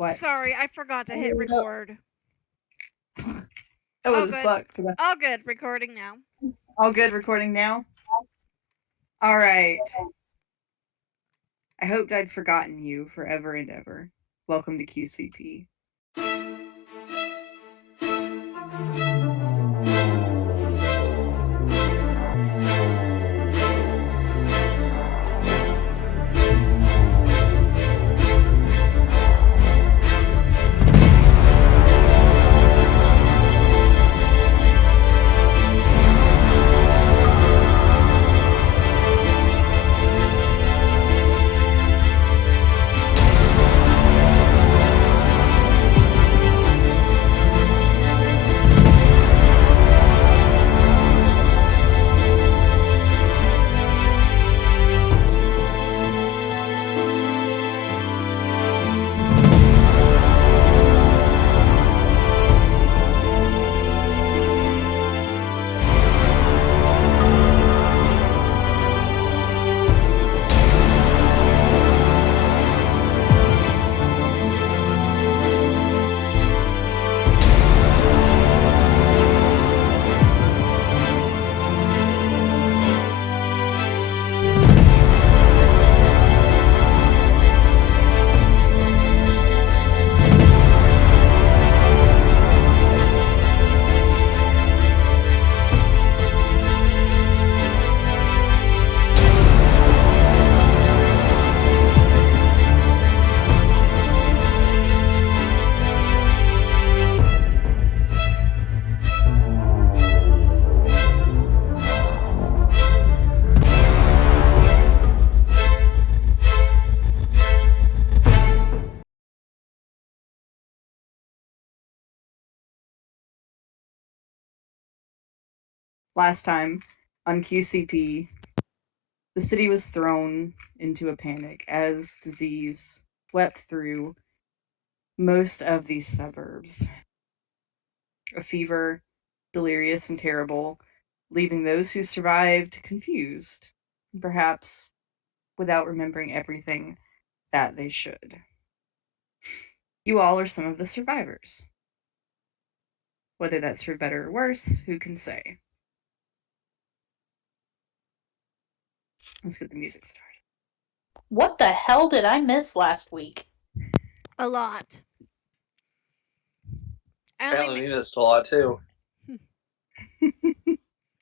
What? Sorry, I forgot to hit record. That would have good. sucked. All good. Recording now. All good recording now? All right. I hoped I'd forgotten you forever and ever. Welcome to QCP. Last time on QCP, the city was thrown into a panic as disease swept through most of these suburbs. A fever, delirious and terrible, leaving those who survived confused, and perhaps without remembering everything that they should. You all are some of the survivors. Whether that's for better or worse, who can say? Let's get the music started. What the hell did I miss last week? A lot. Apparently we missed a lot too.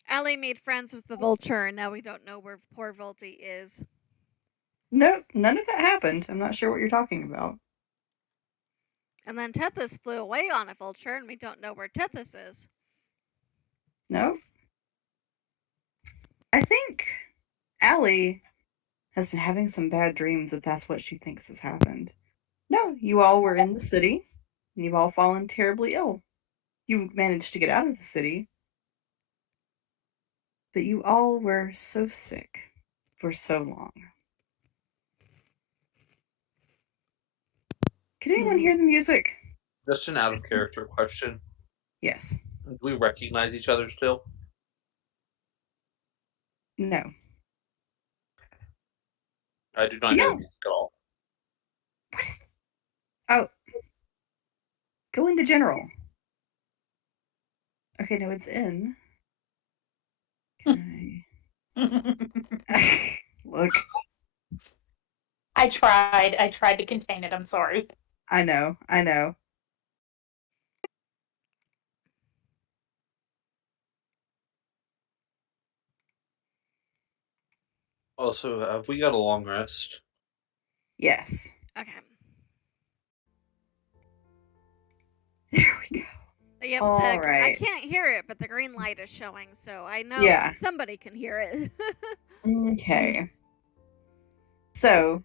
Allie made friends with the vulture, and now we don't know where poor Volty is. Nope, none of that happened. I'm not sure what you're talking about. And then Tethys flew away on a vulture, and we don't know where Tethys is. No? I think Allie has been having some bad dreams if that's what she thinks has happened. No, you all were in the city, and you've all fallen terribly ill. You managed to get out of the city, but you all were so sick for so long. Can anyone hear the music? Just an out of character question. Yes. Do we recognize each other still? No. I do not know the music at all. What is... Oh. Go into general. Okay, no, it's in. Can I... Look. I tried to contain it. I'm sorry. I know. Also, have we got a long rest? Yes. Okay. There we go. Yep, All right. I can't hear it, but the green light is showing, so I know somebody can hear it. Okay. So,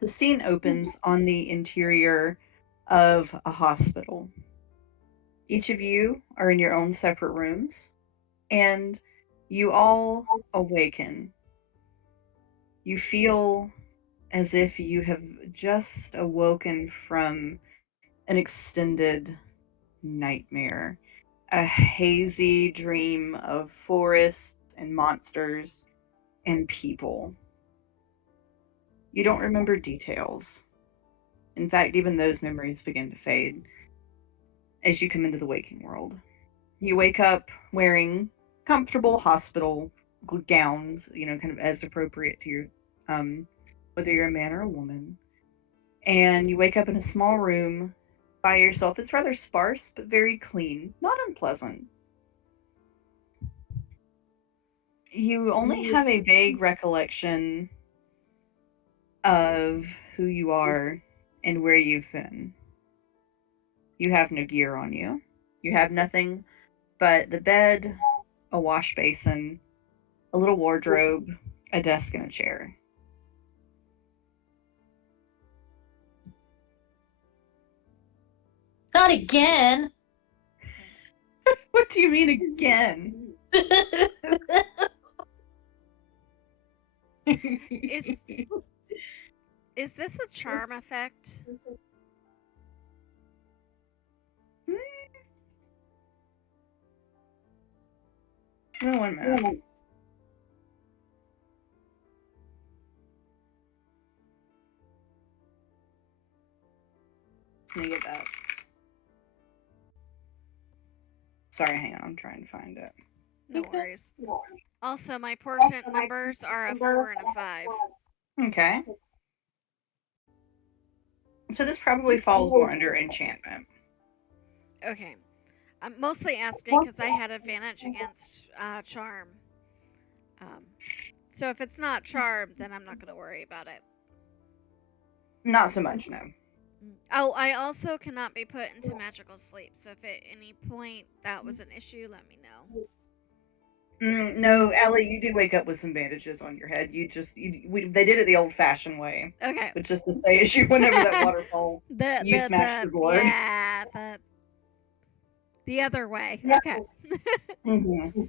the scene opens on the interior of a hospital. Each of you are in your own separate rooms, and you all awaken. You feel as if you have just awoken from an extended nightmare, a hazy dream of forests and monsters and people. You don't remember details. In fact, even those memories begin to fade as you come into the waking world. You wake up wearing comfortable hospital gowns, kind of as appropriate to your, whether you're a man or a woman. And you wake up in a small room by yourself. It's rather sparse, but very clean, not unpleasant. You only have a vague recollection of who you are and where you've been. You have no gear on you. You have nothing but the bed, a wash basin, a little wardrobe, a desk, and a chair. Not again. What do you mean again? Is this a charm effect? No, 1 minute. Let me get that. Sorry, hang on. I'm trying to find it. No worries. Also, my portent numbers are a 4 and a 5. Okay. So this probably falls more under enchantment. Okay. I'm mostly asking because I had advantage against charm. So if it's not charm, then I'm not going to worry about it. Not so much, no. Oh, I also cannot be put into magical sleep. So if at any point that was an issue, let me know. No, Allie, you do wake up with some bandages on your head. They did it the old-fashioned way, Okay. which is to say, as you went over that waterfall, you smashed the door. Yeah, the other way. Yeah. Okay. Mm-hmm.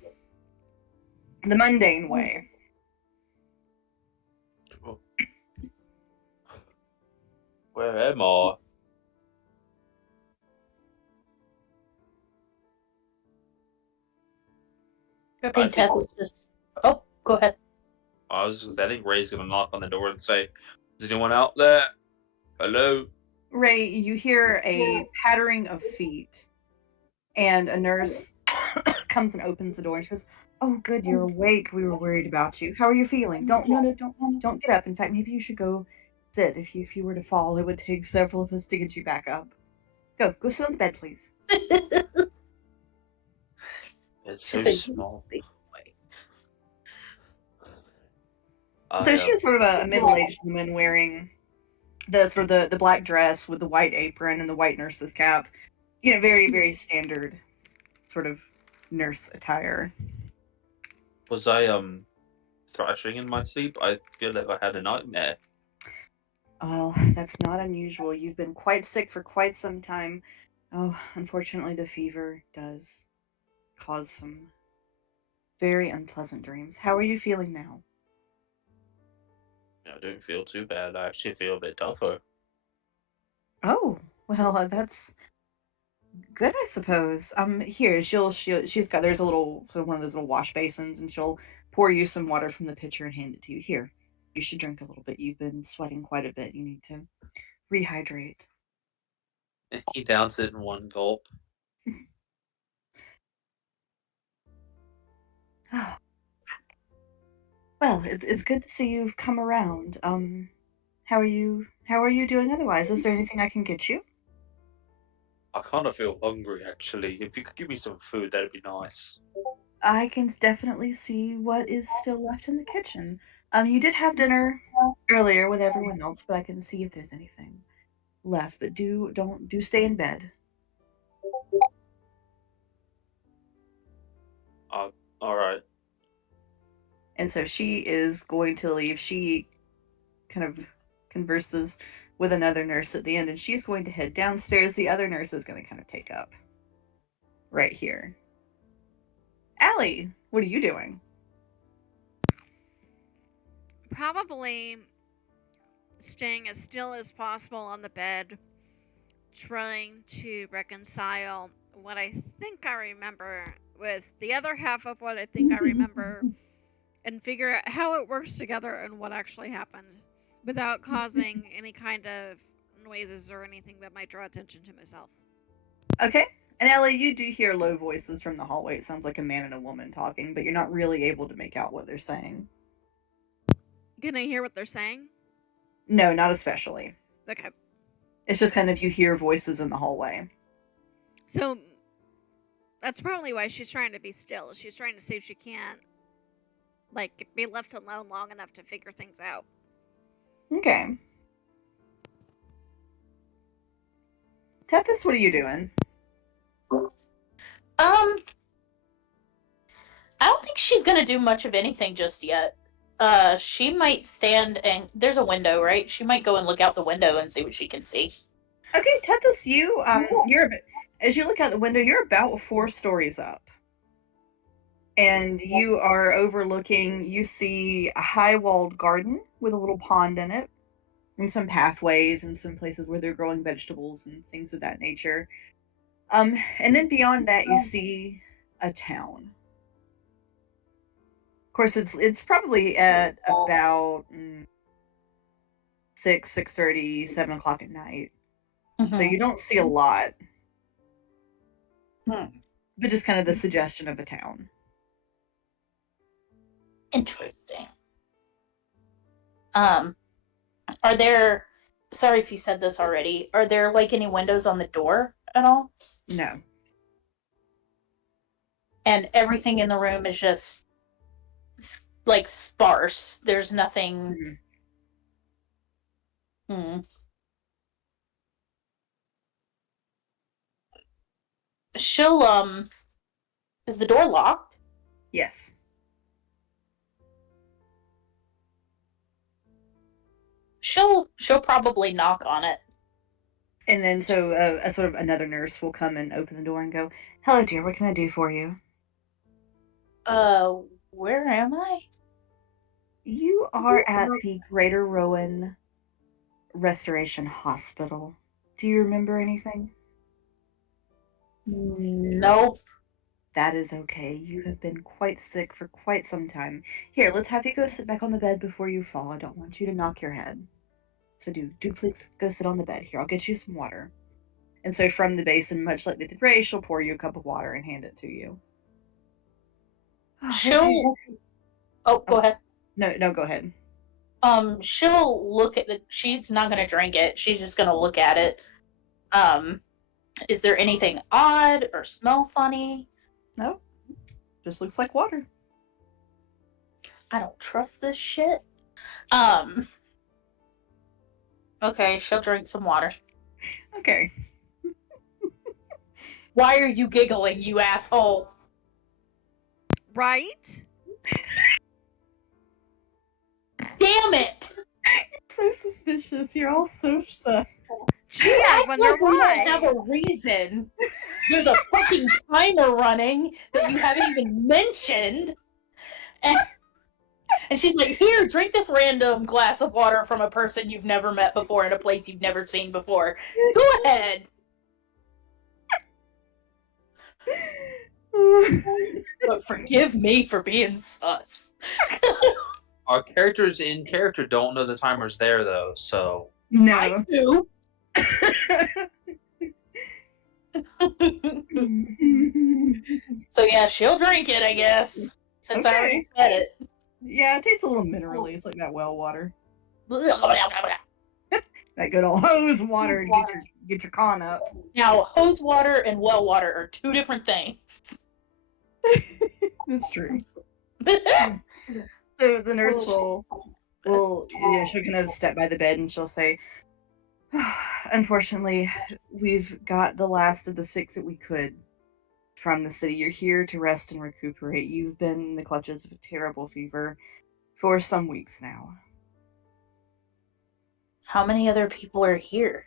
The mundane way. Where am I? I think Ted was just. Oh, go ahead. I think Ray's gonna knock on the door and say, "Is anyone out there? Hello?" Ray, you hear a pattering of feet, and a nurse comes and opens the door, and she goes, "Oh, good, you're awake. We were worried about you. How are you feeling? Don't get up. In fact, maybe you should go sit. If you were to fall, it would take several of us to get you back up. Go sit on the bed, please." It's so small. So she is sort of a middle-aged woman wearing the black dress with the white apron and the white nurse's cap. Very, very standard sort of nurse attire. Was I thrashing in my sleep? I feel like I had a nightmare. Well, that's not unusual. You've been quite sick for quite some time. Oh, unfortunately, the fever does cause some very unpleasant dreams. How are you feeling now? I don't feel too bad. I actually feel a bit tougher. Oh, well, that's good, I suppose. Here, she's got, there's a little, sort of one of those little wash basins, and she'll pour you some water from the pitcher and hand it to you. Here, you should drink a little bit. You've been sweating quite a bit. You need to rehydrate. He downs it in one gulp. Well, it's good to see you've come around. How are you doing otherwise? Is there anything I can get you? I kind of feel hungry, actually. If you could give me some food, that'd be nice. I can definitely see what is still left in the kitchen. You did have dinner earlier with everyone else, but I can see if there's anything left. But do stay in bed. All right. And so she is going to leave. She kind of converses with another nurse at the end, and she's going to head downstairs. The other nurse is going to kind of take up right here. Allie, what are you doing? Probably staying as still as possible on the bed, trying to reconcile what I think I remember with the other half of what I think I remember and figure out how it works together and what actually happened without causing any kind of noises or anything that might draw attention to myself. Okay. And Ellie, you do hear low voices from the hallway. It sounds like a man and a woman talking, but you're not really able to make out what they're saying. Can I hear what they're saying? No, not especially. Okay. It's just kind of you hear voices in the hallway. So that's probably why she's trying to be still. She's trying to see if she can't, like, be left alone long enough to figure things out. Okay. Tethys, what are you doing? I don't think she's gonna do much of anything just yet. She might stand and there's a window, right? She might go and look out the window and see what she can see. Okay, Tethys, you're as you look out the window, you're about 4 stories up. And you are overlooking, you see a high-walled garden with a little pond in it, and some pathways and some places where they're growing vegetables and things of that nature. And then beyond that, you see a town. Of course, it's probably at about 6:30, 7 o'clock at night. So you don't see a lot. But just kind of the suggestion of a town. Interesting. Are there, sorry if you said this already, are there like any windows on the door at all? No. And everything in the room is just like sparse. There's nothing. She'll is the door locked? Yes. She'll probably knock on it. And then so a sort of another nurse will come and open the door and go, "Hello, dear. What can I do for you?" Where am I? You are at the Greater Rowan Restoration Hospital. Do you remember anything? Nope. That is okay. You have been quite sick for quite some time. Here, let's have you go sit back on the bed before you fall. I don't want you to knock your head. So do please go sit on the bed. Here, I'll get you some water. And so from the basin, much like they did Ray, she'll pour you a cup of water and hand it to you. She'll. Oh, go ahead. No, go ahead. She'll look at the. She's not gonna drink it. She's just gonna look at it. Is there anything odd or smell funny? No, just looks like water. I don't trust this shit. Okay, she'll drink some water. Okay. Why are you giggling, you asshole? Right? Damn it! So suspicious. You're all so sus. Gee, I wonder why. We don't have a reason. There's a fucking timer running that you haven't even mentioned. And she's like, here, drink this random glass of water from a person you've never met before in a place you've never seen before. Go ahead. But forgive me for being sus. Our characters in character don't know the timer's there, though, so... No. I do. So yeah, she'll drink it, I guess. Since I already said it. Yeah, it tastes a little minerally. It's like that well water. That good old hose water to get your con up. Now, hose water and well water are two different things. That's true. So the nurse will she'll kind of step by the bed and she'll say, "Unfortunately, we've got the last of the sick that we could from the city. You're here to rest and recuperate. You've been in the clutches of a terrible fever for some weeks now." How many other people are here?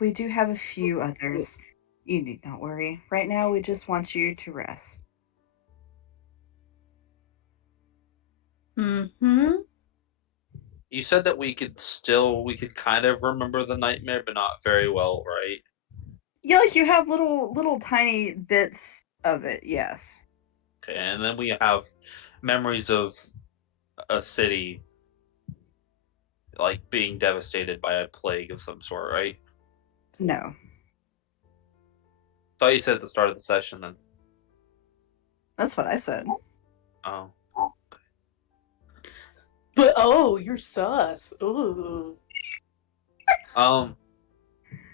We do have a few others. You need not worry. Right now, we just want you to rest. Mm-hmm. You said that we could kind of remember the nightmare, but not very well, right? Yeah, like you have little tiny bits of it, yes. Okay, and then we have memories of a city, like being devastated by a plague of some sort, right? No. Thought you said at the start of the session then. That's what I said. Oh. But you're sus. Ooh.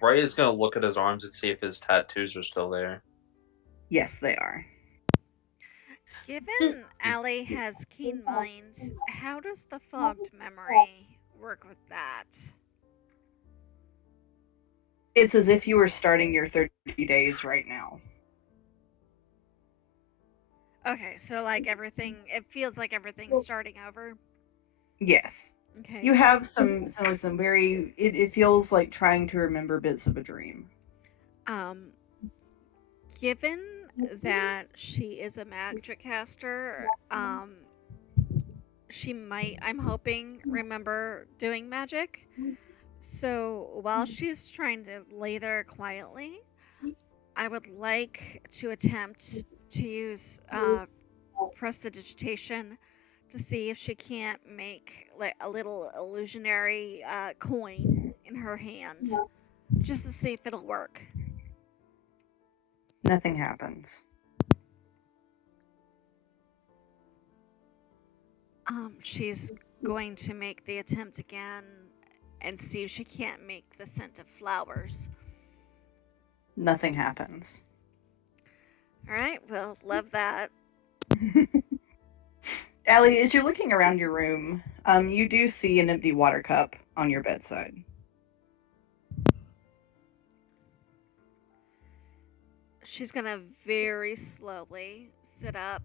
Ray is gonna look at his arms and see if his tattoos are still there. Yes, they are. Given Allie has keen mind, how does the fogged memory work with that? It's as if you were starting your 30 days right now. Okay, so like everything, it feels like everything's starting over. Yes. Okay. You have some very it feels like trying to remember bits of a dream. Given that she is a magic caster, she might, I'm hoping, remember doing magic. So while she's trying to lay there quietly, I would like to attempt to use prestidigitation to see if she can't make like a little illusionary coin in her hand, just to see if it'll work. Nothing happens. She's going to make the attempt again and see if she can't make the scent of flowers. Nothing happens. All right, well, love that. Allie, as you're looking around your room, you do see an empty water cup on your bedside. She's gonna very slowly sit up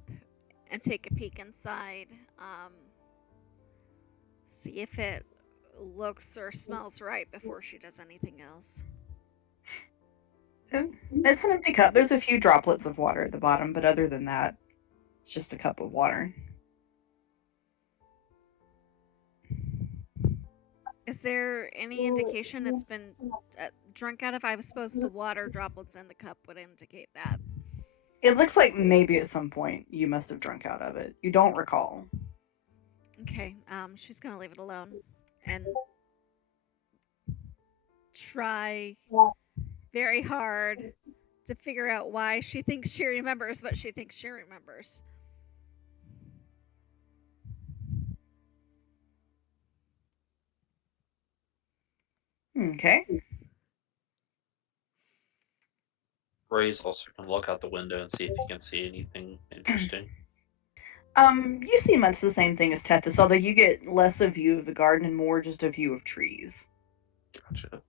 and take a peek inside. See if it looks or smells right before she does anything else. It's an empty cup. There's a few droplets of water at the bottom, but other than that, it's just a cup of water. Is there any indication it's been drunk out of? I suppose the water droplets in the cup would indicate that. It looks like maybe at some point you must have drunk out of it. You don't recall. Okay, she's gonna leave it alone and try very hard to figure out why she thinks she remembers what she thinks she remembers. Okay. Ray's also gonna look out the window and see if he can see anything interesting. You see much the same thing as Tethys, although you get less a view of the garden and more just a view of trees. Gotcha.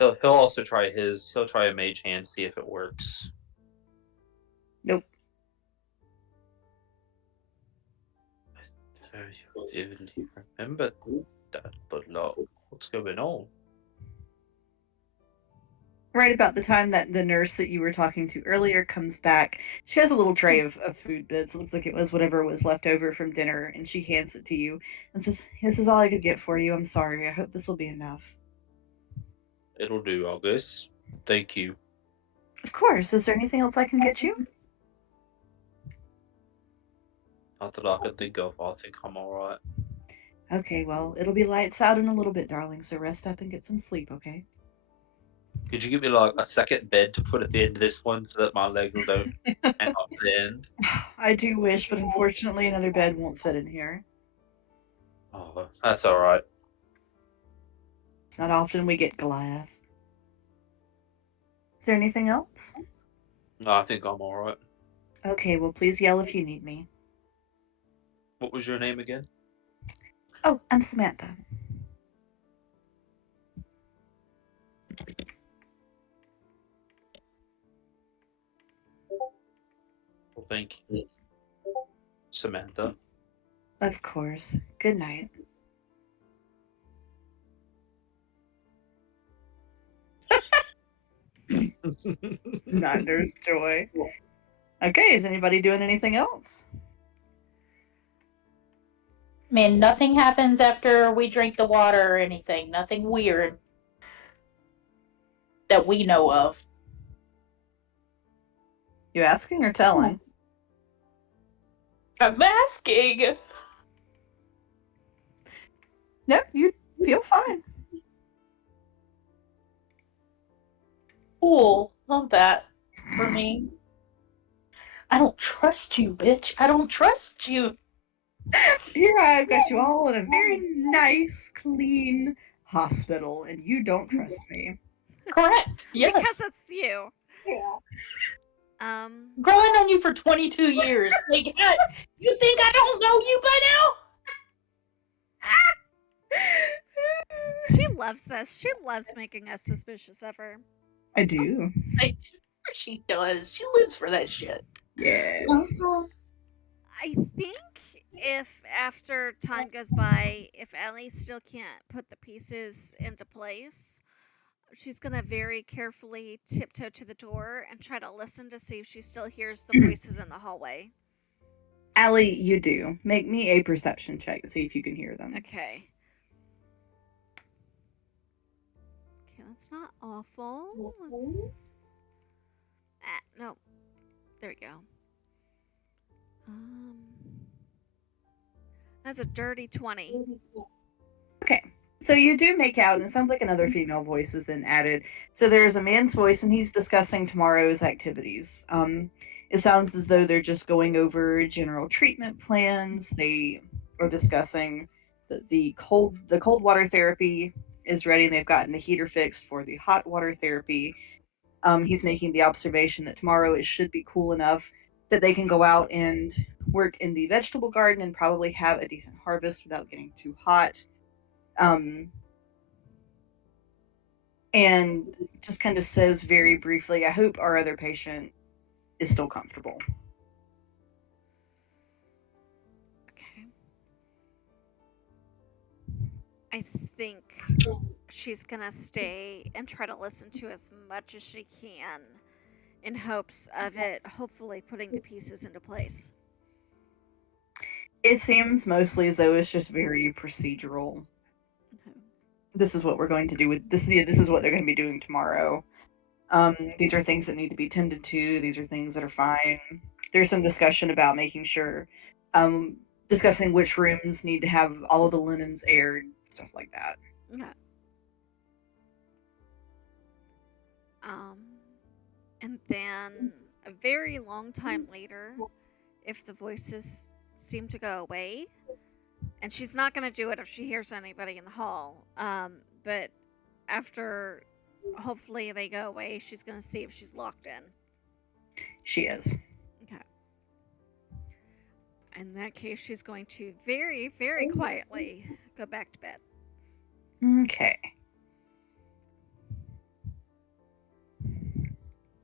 He'll also try his. He'll try a mage hand, see if it works. Nope. I vividly remember that, but no, what's going on? Right about the time that the nurse that you were talking to earlier comes back, she has a little tray of food bits. It looks like it was whatever was left over from dinner, and she hands it to you and says, "This is all I could get for you. I'm sorry. I hope this will be enough." It'll do, August. Thank you. Of course. Is there anything else I can get you? Not that I can think of. I think I'm alright. Okay, well, it'll be lights out in a little bit, darling, so rest up and get some sleep, okay? Could you give me like a second bed to put at the end of this one so that my legs don't hang up to the end? I do wish, but unfortunately another bed won't fit in here. Oh, that's alright. It's not often we get Goliath. Is there anything else? No, I think I'm alright. Okay, well, please yell if you need me. What was your name again? Oh, I'm Samantha. Well, thank you. Samantha. Of course. Good night. Not nurse joy. Okay, is anybody doing anything else? I mean, nothing happens after we drink the water or anything. Nothing weird that we know of. You asking or telling? I'm asking. No, you feel fine. Cool. Love that for me. I don't trust you, bitch. I don't trust you. Here I've got you all in a very nice, clean hospital, and you don't trust me. Correct. Yes. Because it's you. Girl, I've known you for 22 years. Like, you think I don't know you by She loves this. She loves making us suspicious of her. I do. now? She does. She lives for that shit. Yes. I think if after time goes by, if Ellie still can't put the pieces into place, she's gonna very carefully tiptoe to the door and try to listen to see if she still hears the voices in the hallway. Allie, you do. Make me a perception check to see if you can hear them. Okay. Okay, that's not awful. No. There we go. That's a dirty 20. Okay. So you do make out, and it sounds like another female voice is then added. So there's a man's voice, and he's discussing tomorrow's activities. It sounds as though they're just going over general treatment plans. They are discussing the cold water therapy is ready, and they've gotten the heater fixed for the hot water therapy. He's making the observation that tomorrow it should be cool enough that they can go out and work in the vegetable garden and probably have a decent harvest without getting too hot. And just kind of says very briefly, I hope our other patient is still comfortable. Okay. I think she's gonna stay and try to listen to as much as she can in hopes of it hopefully putting the pieces into place. It seems mostly as though it's just very procedural. This is what we're going to do with this. Yeah, this is what they're going to be doing tomorrow. These are things that need to be tended to. These are things that are fine. There's some discussion about making sure, discussing which rooms need to have all of the linens aired, stuff like that. Okay. And then a very long time later, if the voices seem to go away, and she's not going to do it if she hears anybody in the hall, but after hopefully they go away, she's going to see if she's locked in. She is. Okay. In that case, she's going to very, very quietly go back to bed. Okay.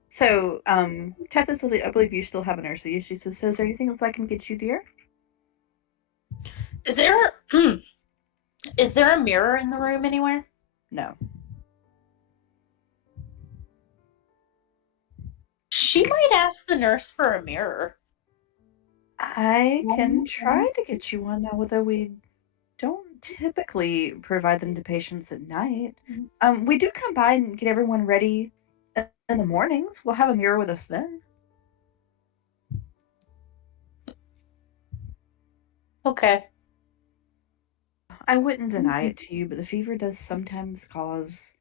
So, Tethys, I believe you still have a nurse. She says, so is there anything else I can get you, dear? Is there a mirror in the room anywhere? No. She might ask the nurse for a mirror. I can try to get you one, although we don't typically provide them to patients at night. We do come by and get everyone ready in the mornings. We'll have a mirror with us then. Okay. I wouldn't deny it to you, but the fever does sometimes cause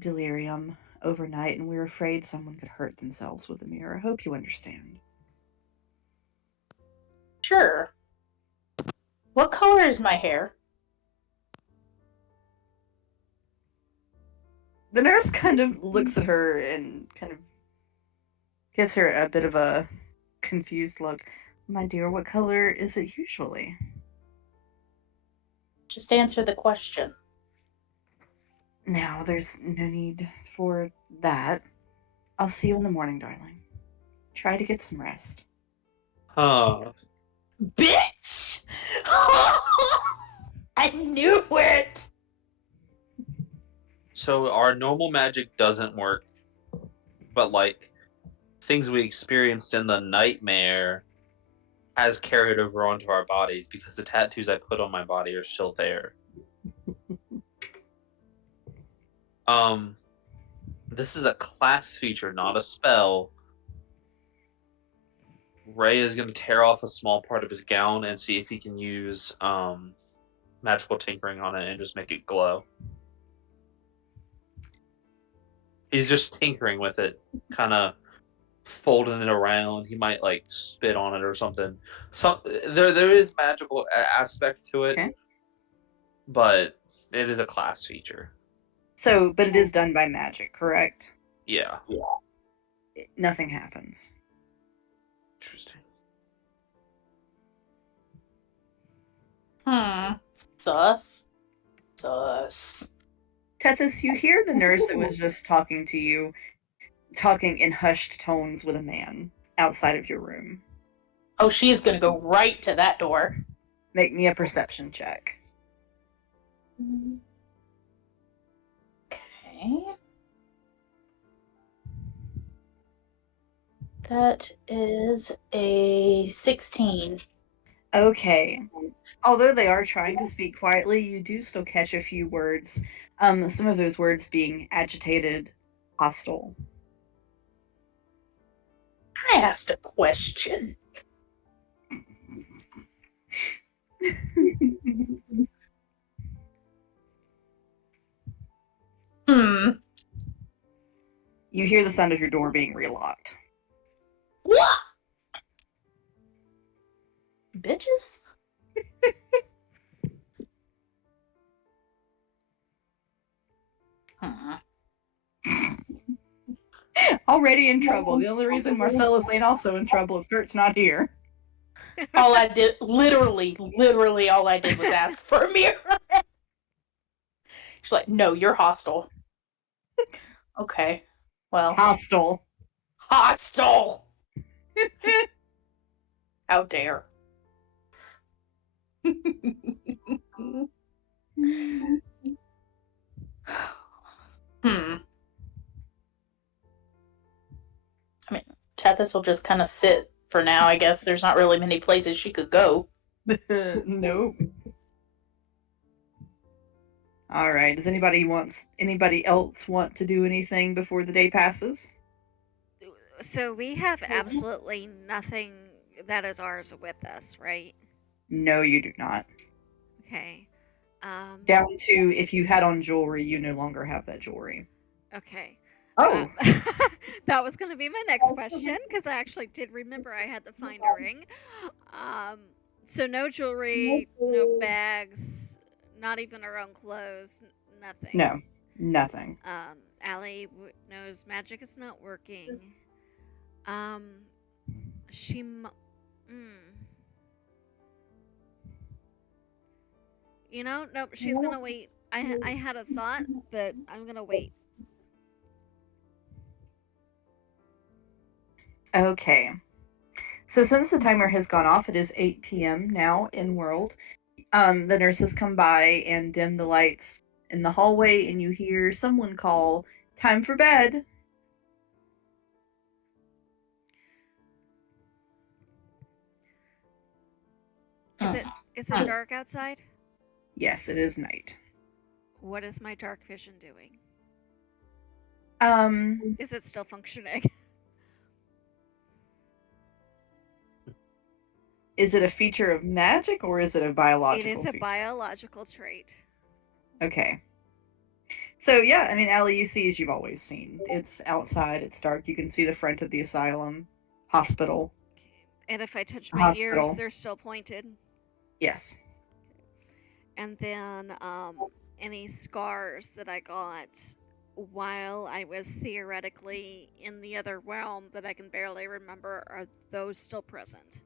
delirium overnight, and we're afraid someone could hurt themselves with the mirror. I hope you understand. Sure. What color is my hair? The nurse kind of looks at her and kind of gives her a bit of a confused look. My dear, what color is it usually? Just answer the question. Now, there's no need for that. I'll see you in the morning, darling. Try to get some rest. Huh. Bitch! I knew it! So our normal magic doesn't work, but like things we experienced in the nightmare has carried over onto our bodies because the tattoos I put on my body are still there. This is a class feature, not a spell. Ray is going to tear off a small part of his gown and see if he can use magical tinkering on it and just make it glow. He's just tinkering with it, kind of folding it around. He might like spit on it or something. So there is magical aspect to it, Okay. but it is a class feature. So, but it is done by magic, correct? Yeah. Nothing happens. Interesting. Sus. Tethys, you hear the nurse that was just talking to you, talking in hushed tones with a man outside of your room. Oh, she's gonna go right to that door. Make me a perception check. Okay. That is a 16. Okay. Although they are trying to speak quietly, you do still catch a few words. Some of those words being agitated, hostile. I asked a question. You hear the sound of your door being relocked. What? Bitches? Already in trouble. The only reason Marcellus ain't also in trouble is Kurt's not here. All I did, literally all I did was ask for a mirror. She's like, no, you're hostile. Okay. Well. Hostile. Hostile! How dare. I mean, Tethys will just kind of sit for now, I guess. There's not really many places she could go. Nope. All right. Does anybody else want to do anything before the day passes? So we have absolutely nothing that is ours with us, right? No, you do not. Okay. Down to if you had on jewelry, you no longer have that jewelry. Okay. Oh. That was going to be my next question because I actually did remember I had to find a ring. So no jewelry, no bags, not even our own clothes, nothing. No, nothing. Allie knows magic is not working. You know, nope, she's gonna wait. I had a thought, but I'm gonna wait. Okay. So since the timer has gone off, it is 8 p.m. now in world. The nurses come by and dim the lights in the hallway, and you hear someone call, "Time for bed." Is it dark outside? Yes, it is night. What is my dark vision doing? Is it still functioning? Is it a feature of magic or is it a biological It is a feature? biological trait. Okay. So yeah, I mean, Allie, you see as you've always seen. It's outside, it's dark, you can see the front of the asylum, hospital. And if I touch my ears, Hospital. they're still pointed. Yes. And then any scars that I got while I was theoretically in the other realm that I can barely remember, are those still present?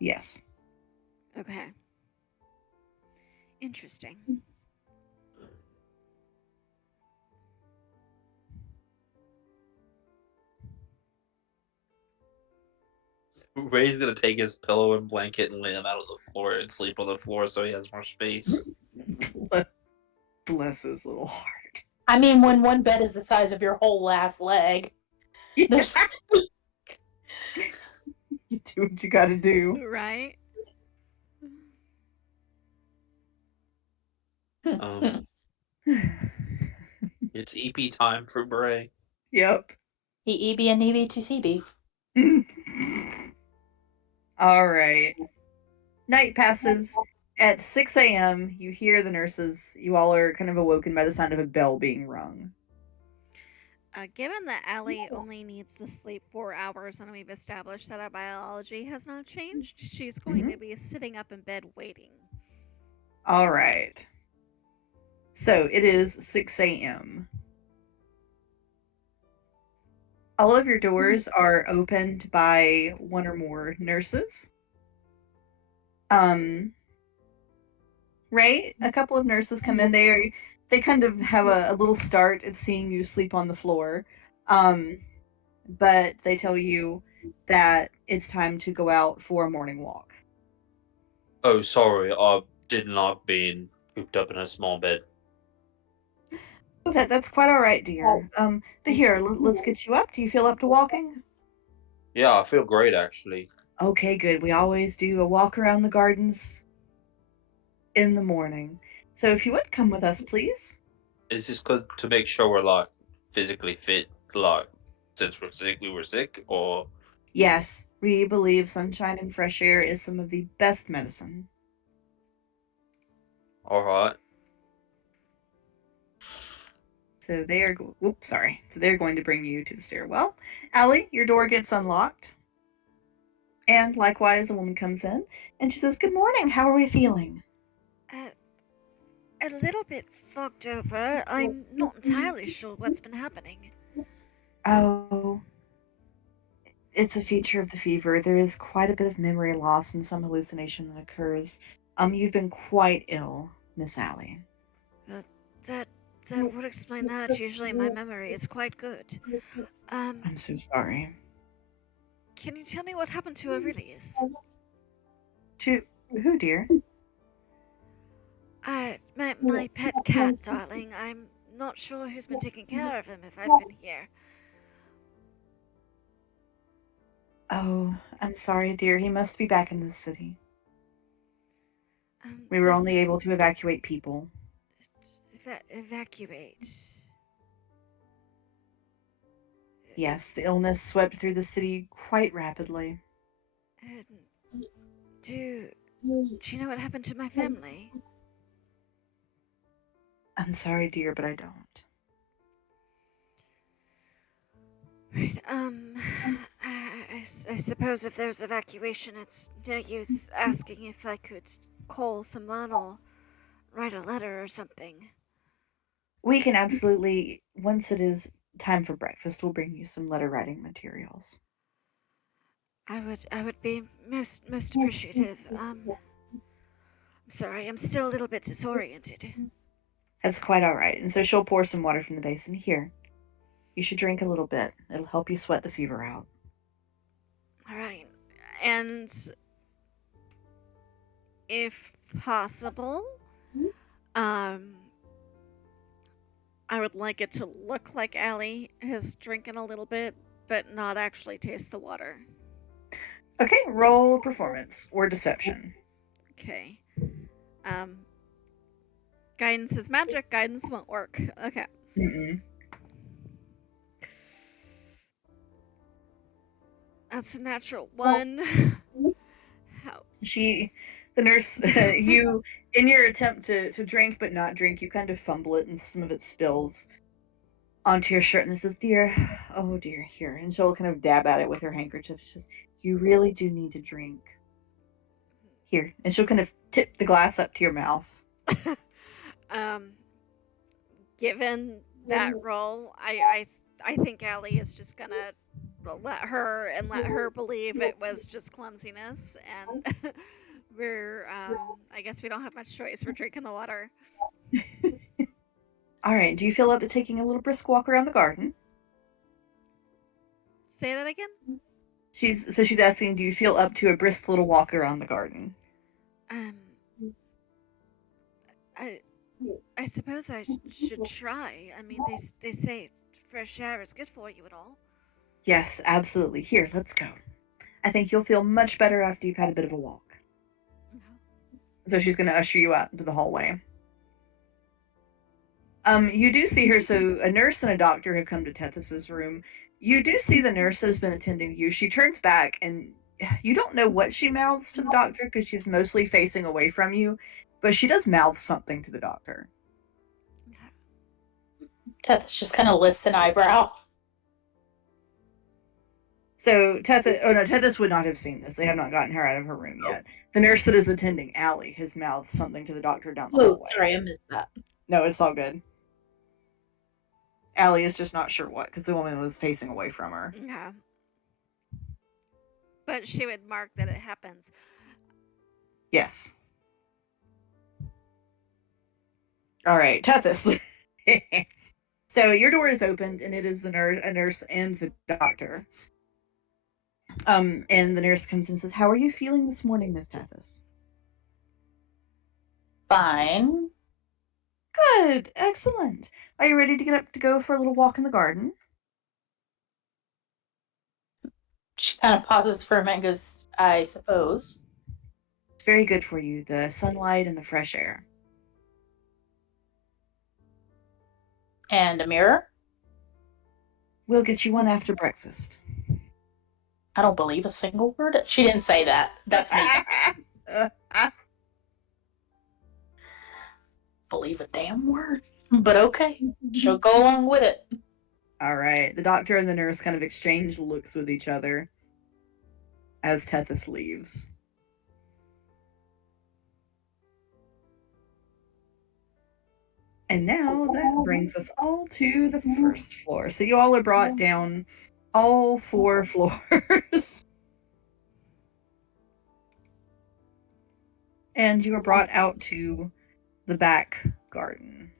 Yes. Okay. Interesting. Ray's gonna take his pillow and blanket and lay him out on the floor and sleep on the floor so he has more space. Bless his little heart. I mean, when one bed is the size of your whole last leg, there's You do what you gotta do. Right? It's EP time for Bray. Yep. EB and EB to CB. All right. Night passes, At 6 a.m., you hear the nurses. You all are kind of awoken by the sound of a bell being rung. Given that Allie only needs to sleep 4 hours and we've established that our biology has not changed, she's going to be sitting up in bed waiting. All right. So it is 6 a.m. All of your doors are opened by one or more nurses. Right? A couple of nurses come in. They kind of have a little start at seeing you sleep on the floor. But they tell you that it's time to go out for a morning walk. Oh, sorry, I didn't like being cooped up in a small bed. Oh, that's quite all right, dear. But here, let's get you up. Do you feel up to walking? Yeah, I feel great actually. Okay, good. We always do a walk around the gardens in the morning. So if you would come with us, please. It's just good to make sure we're like physically fit, like since we were sick, or Yes, we believe sunshine and fresh air is some of the best medicine. all right. So they are. Oops, sorry. So they're going to bring you to the stairwell. Allie, your door gets unlocked. And likewise, a woman comes in and she says, "Good morning. How are we feeling?" A little bit fogged over. I'm not entirely sure what's been happening. Oh, it's a feature of the fever. There is quite a bit of memory loss and some hallucination that occurs. You've been quite ill, Miss Allie. That would explain that. Usually my memory is quite good. I'm so sorry. Can you tell me what happened to Aurelius? To who, dear? My pet cat, darling. I'm not sure who's been taking care of him if I've been here. Oh, I'm sorry, dear. He must be back in the city. We were only able to evacuate people. Evacuate. Yes, the illness swept through the city quite rapidly. Do you know what happened to my family? I'm sorry, dear, but I don't. Right, I suppose if there's evacuation, it's no use asking if I could call someone or write a letter or something. We can absolutely, once it is time for breakfast, we'll bring you some letter writing materials. I would be most appreciative. I'm sorry, I'm still a little bit disoriented. That's quite all right. And so she'll pour some water from the basin. Here, you should drink a little bit. It'll help you sweat the fever out. All right, and if possible, I would like it to look like Allie is drinking a little bit, but not actually taste the water. Okay, roll performance or deception. Okay. Guidance is magic. Guidance won't work. Okay. Mm-mm. That's a natural one. How? The nurse, you, in your attempt to drink but not drink, you kind of fumble it and some of it spills onto your shirt and says, "Dear, oh dear, here." And she'll kind of dab at it with her handkerchief. She says, "You really do need to drink. Here." And she'll kind of tip the glass up to your mouth. Given that roll, I think Allie is just gonna let her believe it was just clumsiness, and I guess we don't have much choice. We're drinking the water. All right. Do you feel up to taking a little brisk walk around the garden? Say that again. She's asking, do you feel up to a brisk little walk around the garden? I suppose I should try. I mean, they say fresh air is good for you and all. Yes, absolutely. Here, let's go. I think you'll feel much better after you've had a bit of a walk. So she's going to usher you out into the hallway. You do see her, so a nurse and a doctor have come to Tethys's room. You do see the nurse that has been attending you. She turns back and you don't know what she mouths to the doctor because she's mostly facing away from you, but she does mouth something to the doctor. Tethys just kind of lifts an eyebrow. So Tethys would not have seen this. They have not gotten her out of her room yet. The nurse that is attending, Allie, has mouthed something to the doctor down the hallway. Sorry, I missed that. No, it's all good. Allie is just not sure what, because the woman was facing away from her. Yeah. But she would mark that it happens. Yes. All right, Tethys. So your door is opened, and it is a nurse and the doctor. And the nurse comes in and says, "How are you feeling this morning, Miss Tethys?" Fine. Good, excellent. Are you ready to get up to go for a little walk in the garden? She kind of pauses for a minute and goes, I suppose. It's very good for you, the sunlight and the fresh air. And a mirror? We'll get you one after breakfast. I don't believe a single word. She didn't say that. That's me. Believe a damn word. But okay. She'll go along with it. All right. The doctor and the nurse kind of exchange looks with each other as Tethys leaves. And now that brings us all to the first floor. So you all are brought down all 4 floors. And you are brought out to the back garden.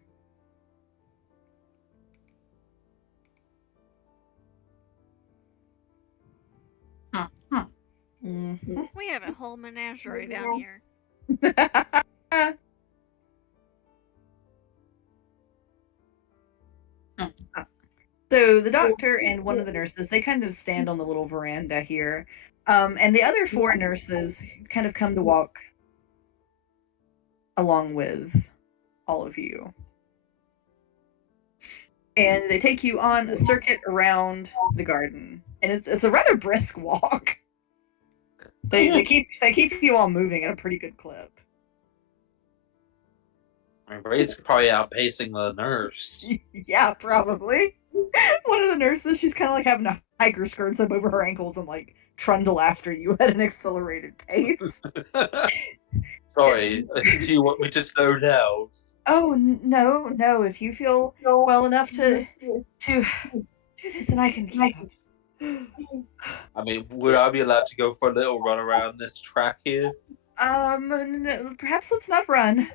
Mm-hmm. We have a whole menagerie down here. So the doctor and one of the nurses, they kind of stand on the little veranda here. And the other 4 nurses kind of come to walk along with all of you. And they take you on a circuit around the garden. And it's a rather brisk walk. They keep you all moving at a pretty good clip. I mean, Ray's probably outpacing the nurse. Yeah, probably. One of the nurses, she's kind of like having to hike her skirts up over her ankles and like trundle after you at an accelerated pace. Sorry, do you want me to slow down? Oh no! If you feel well enough to do this, and I can keep up. I mean, would I be allowed to go for a little run around this track here? Perhaps let's not run.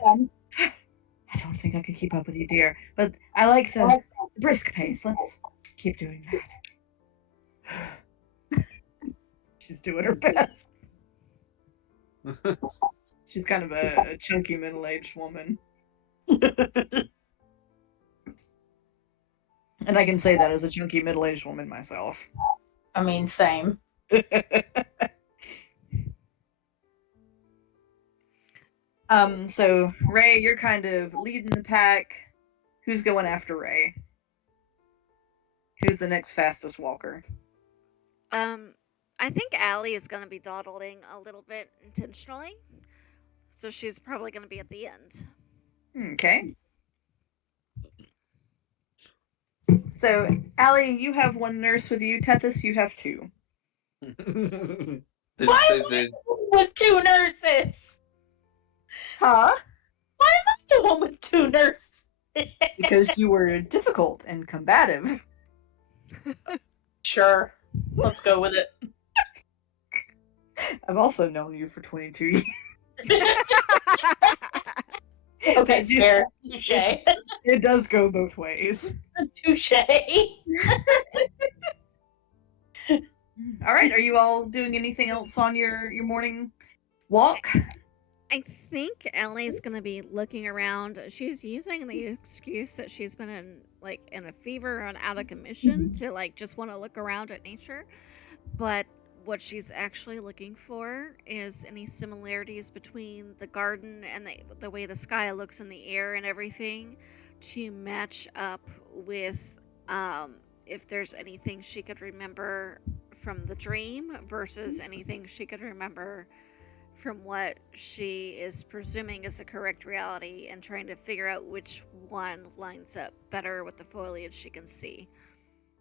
I don't think I could keep up with you, dear. But I like the brisk pace. Let's keep doing that. She's doing her best. She's kind of a chunky middle-aged woman. And I can say that as a chunky middle-aged woman myself. I mean, same. So Ray, you're kind of leading the pack. Who's going after Ray? Who's the next fastest walker? I think Allie is going to be dawdling a little bit intentionally. So she's probably going to be at the end. Okay. So, Allie, you have 1 nurse with you. Tethys, you have 2. Why am I with 2 nurses? Huh? Why am I the one with 2 nurses? Because you were difficult and combative. Sure. Let's go with it. I've also known you for 22 years. Okay, fair. Touche. It does go both ways. Touche. All right, are you all doing anything else on your morning walk? I think Ellie's gonna be looking around. She's using the excuse that she's been in a fever and out of commission to just want to look around at nature. But what she's actually looking for is any similarities between the garden and the way the sky looks in the air and everything to match up with if there's anything she could remember from the dream versus anything she could remember from what she is presuming is the correct reality, and trying to figure out which one lines up better with the foliage she can see.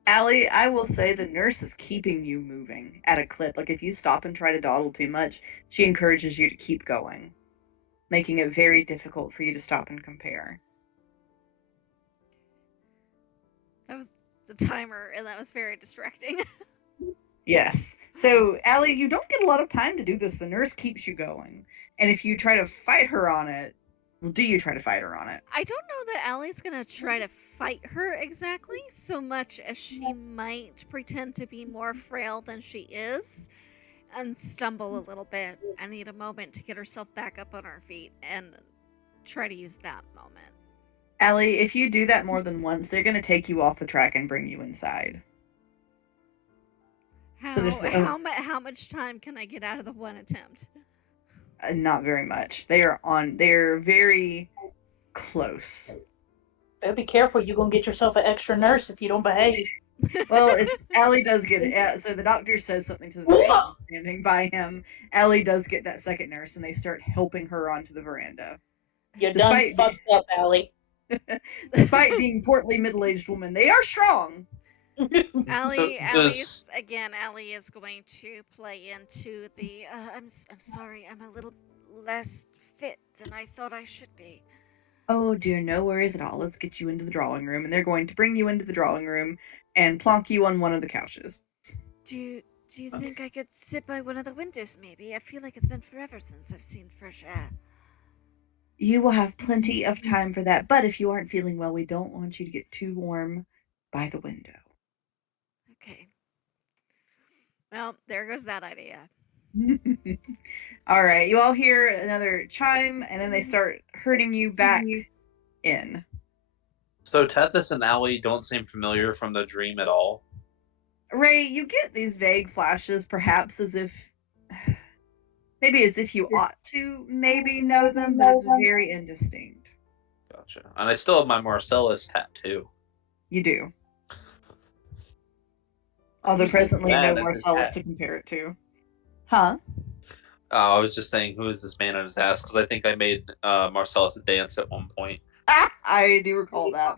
Allie, I will say the nurse is keeping you moving at a clip. Like, if you stop and try to dawdle too much, she encourages you to keep going, making it very difficult for you to stop and compare. That was the timer, and that was very distracting. Yes. So, Allie, you don't get a lot of time to do this. The nurse keeps you going. And if you try to fight her on it, well, do you try to fight her on it? I don't know that Allie's gonna try to fight her exactly so much as she might pretend to be more frail than she is and stumble a little bit and need a moment to get herself back up on her feet and try to use that moment. Allie, if you do that more than once, they're going to take you off the track and bring you inside. How much time can I get out of the one attempt? Not very much. They're very close. Better be careful. You're going to get yourself an extra nurse if you don't behave. Well, Allie does get it. So the doctor says something to the patient standing by him. Allie does get that second nurse, and they start helping her onto the veranda. You're done fucked up, Allie. Despite being portly middle-aged woman, they are strong. Allie is going to play into the I'm sorry, I'm a little less fit than I thought I should be. Oh dear, no worries at all. Let's get you into the drawing room. And they're going to bring you into the drawing room and plonk you on one of the couches. Do you think I could sit by one of the windows maybe? I feel like it's been forever since I've seen fresh air. You will have plenty of time for that, but if you aren't feeling well, we don't want you to get too warm by the window. Okay. Well, there goes that idea. All right, you all hear another chime, and then they start herding you back in. So Tethys and Allie don't seem familiar from the dream at all. Ray, you get these vague flashes, perhaps as if you ought to maybe know them, but it's very indistinct. Gotcha. And I still have my Marcellus tattoo. You do. Although presently no Marcellus to compare it to. Huh? I was just saying, who is this man on his ass? Because I think I made Marcellus dance at one point. I do recall that.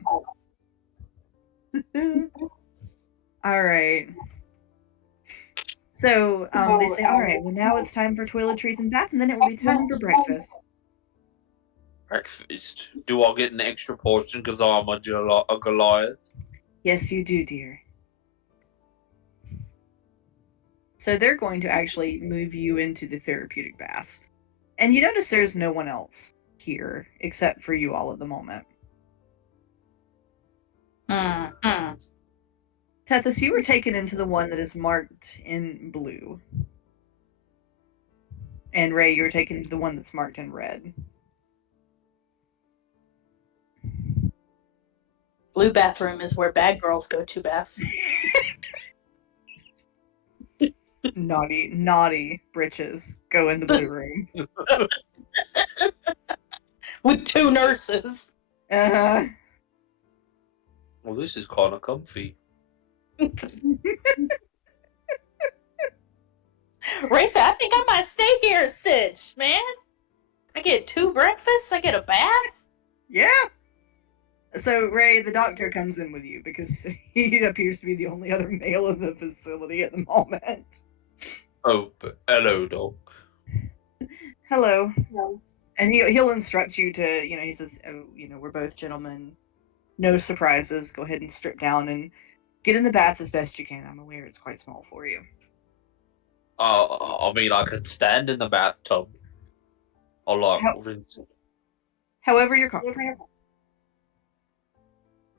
All right. So they say, all right, well, now it's time for toiletries and bath, and then it will be time for breakfast. Breakfast? Do I get an extra portion because I'm a Goliath? Yes, you do, dear. So they're going to actually move you into the therapeutic baths. And you notice there's no one else here except for you all at the moment. Tethys, you were taken into the one that is marked in blue. And Ray, you were taken into the one that's marked in red. Blue bathroom is where bad girls go to bath. Naughty britches go in the blue room. With two nurses. Uh-huh. Well, this is kind of comfy. Raisa, I think I might stay here at Sitch, man. I get 2 breakfasts, I get a bath. Yeah. So Ray, the doctor, comes in with you because he appears to be the only other male in the facility at the moment. Oh, hello, dog. Hello. And he'll instruct you to, he says, we're both gentlemen. No surprises. Go ahead and strip down and get in the bath as best you can. I'm aware it's quite small for you. I mean, I could stand in the bathtub. Or rinse. However you're comfortable.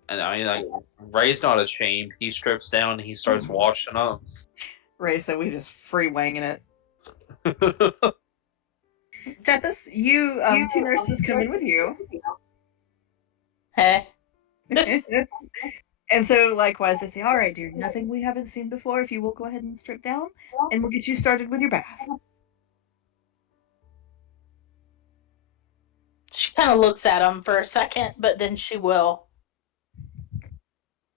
And I mean, Ray's not ashamed. He strips down and he starts washing up. Ray said we just free wanging it. Tethys, you 2 nurses come in with you. Hey. And so likewise they say, all right, dear, nothing we haven't seen before. If you will go ahead and strip down, and we'll get you started with your bath. She kind of looks at him for a second, but then she will.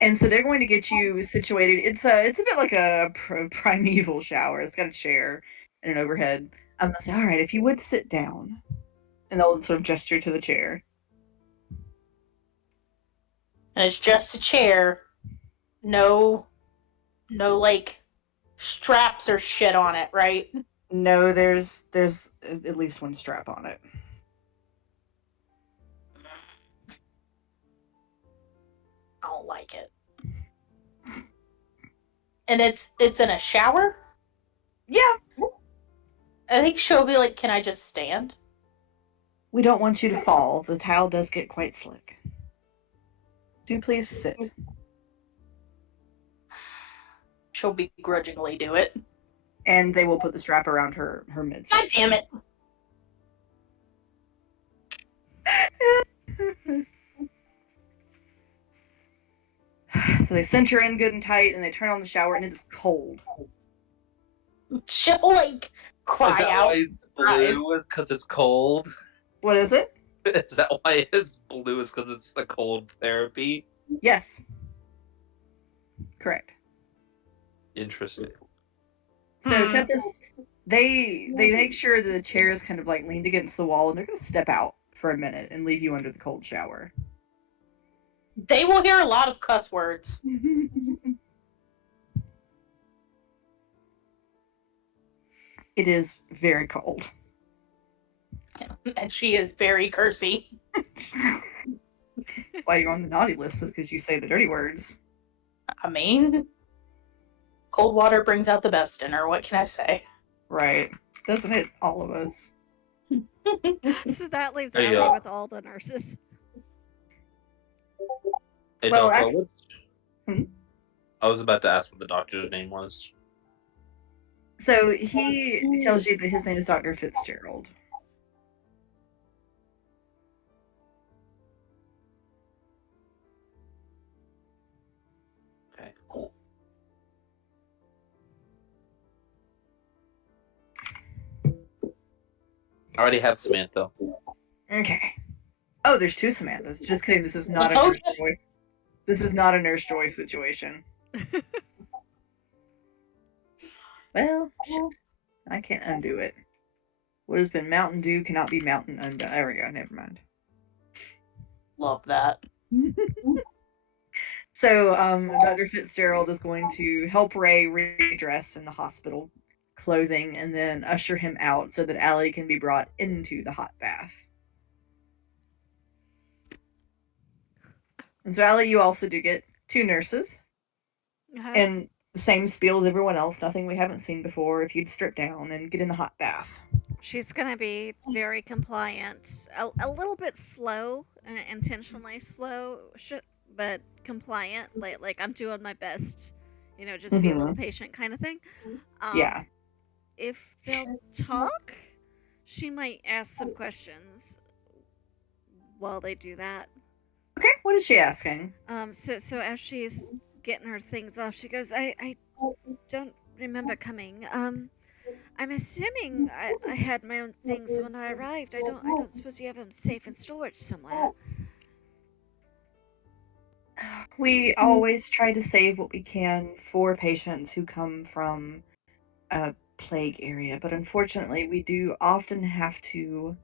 And so they're going to get you situated. It's a bit like a primeval shower. It's got a chair and an overhead. I'm gonna say, all right, if you would sit down, and they'll sort of gesture to the chair. And it's just a chair. No like straps or shit on it, right? No, there's at least one strap on it. I don't like it. And it's in a shower? Yeah, I think she'll be like, can I just stand? we don't want you to fall. The tile does get quite slick. Do please sit. She'll begrudgingly do it. And they will put the strap around her midsection. God damn it. So they center in good and tight, and they turn on the shower, and it is cold. She'll like cry Is that out. why it's blue? Is because it's cold? What is it? Is that why it's blue? Is because it's the cold therapy? Yes. Correct. Interesting. So Tethys, they make sure the chair is kind of like leaned against the wall, and they're going to step out for a minute and leave you under the cold shower. They will hear a lot of cuss words. It is very cold. And she is very cursy. Why you're on the naughty list is because you say the dirty words. I mean, cold water brings out the best in her. What can I say? Right. Doesn't it, all of us? So that leaves There you Ellie go. with all the nurses. Hey, Well, Delco, actually- Hmm? I was about to ask what the doctor's name was. So he tells you that his name is Dr. Fitzgerald. Okay, cool. I already have Samantha. Okay. Oh, there's two Samanthas. Just kidding. This is not a Oh, Nurse Joy. This is not a Nurse Joy situation. Well, shit. I can't undo it. What has been Mountain Dew cannot be Mountain undone. There we go. Never mind. Love that. So, Dr. Fitzgerald is going to help Ray redress in the hospital clothing and then usher him out so that Allie can be brought into the hot bath. And so, Allie, you also do get two nurses Uh-huh. and the same spiel as everyone else. Nothing we haven't seen before. If you'd strip down and get in the hot bath. She's gonna be very compliant, a little bit slow, intentionally slow, but compliant. Like I'm doing my best, just be a little patient kind of thing. Yeah. If they'll talk, she might ask some questions while they do that. Okay. What is she asking? So as she's getting her things off, she goes, I don't remember coming. I'm assuming I had my own things when I arrived. I don't suppose you have them safe in storage somewhere. We always try to save what we can for patients who come from a plague area, but unfortunately, we do often have to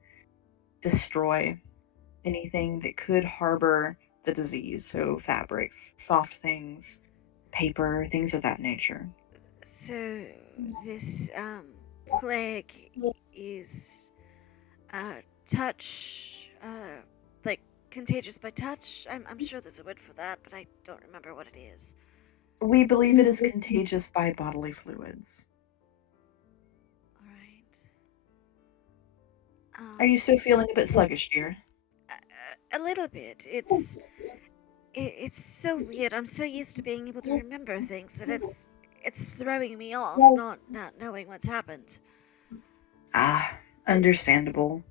destroy anything that could harbor the disease. So, fabrics, soft things, paper, things of that nature. So this plague is touch, like contagious by touch. I'm sure there's a word for that, but I don't remember what it is. We believe it is contagious by bodily fluids. All right. Are you still feeling a bit sluggish, dear? A little bit. It's so weird. I'm so used to being able to remember things that it's throwing me off, not knowing what's happened. Ah, understandable.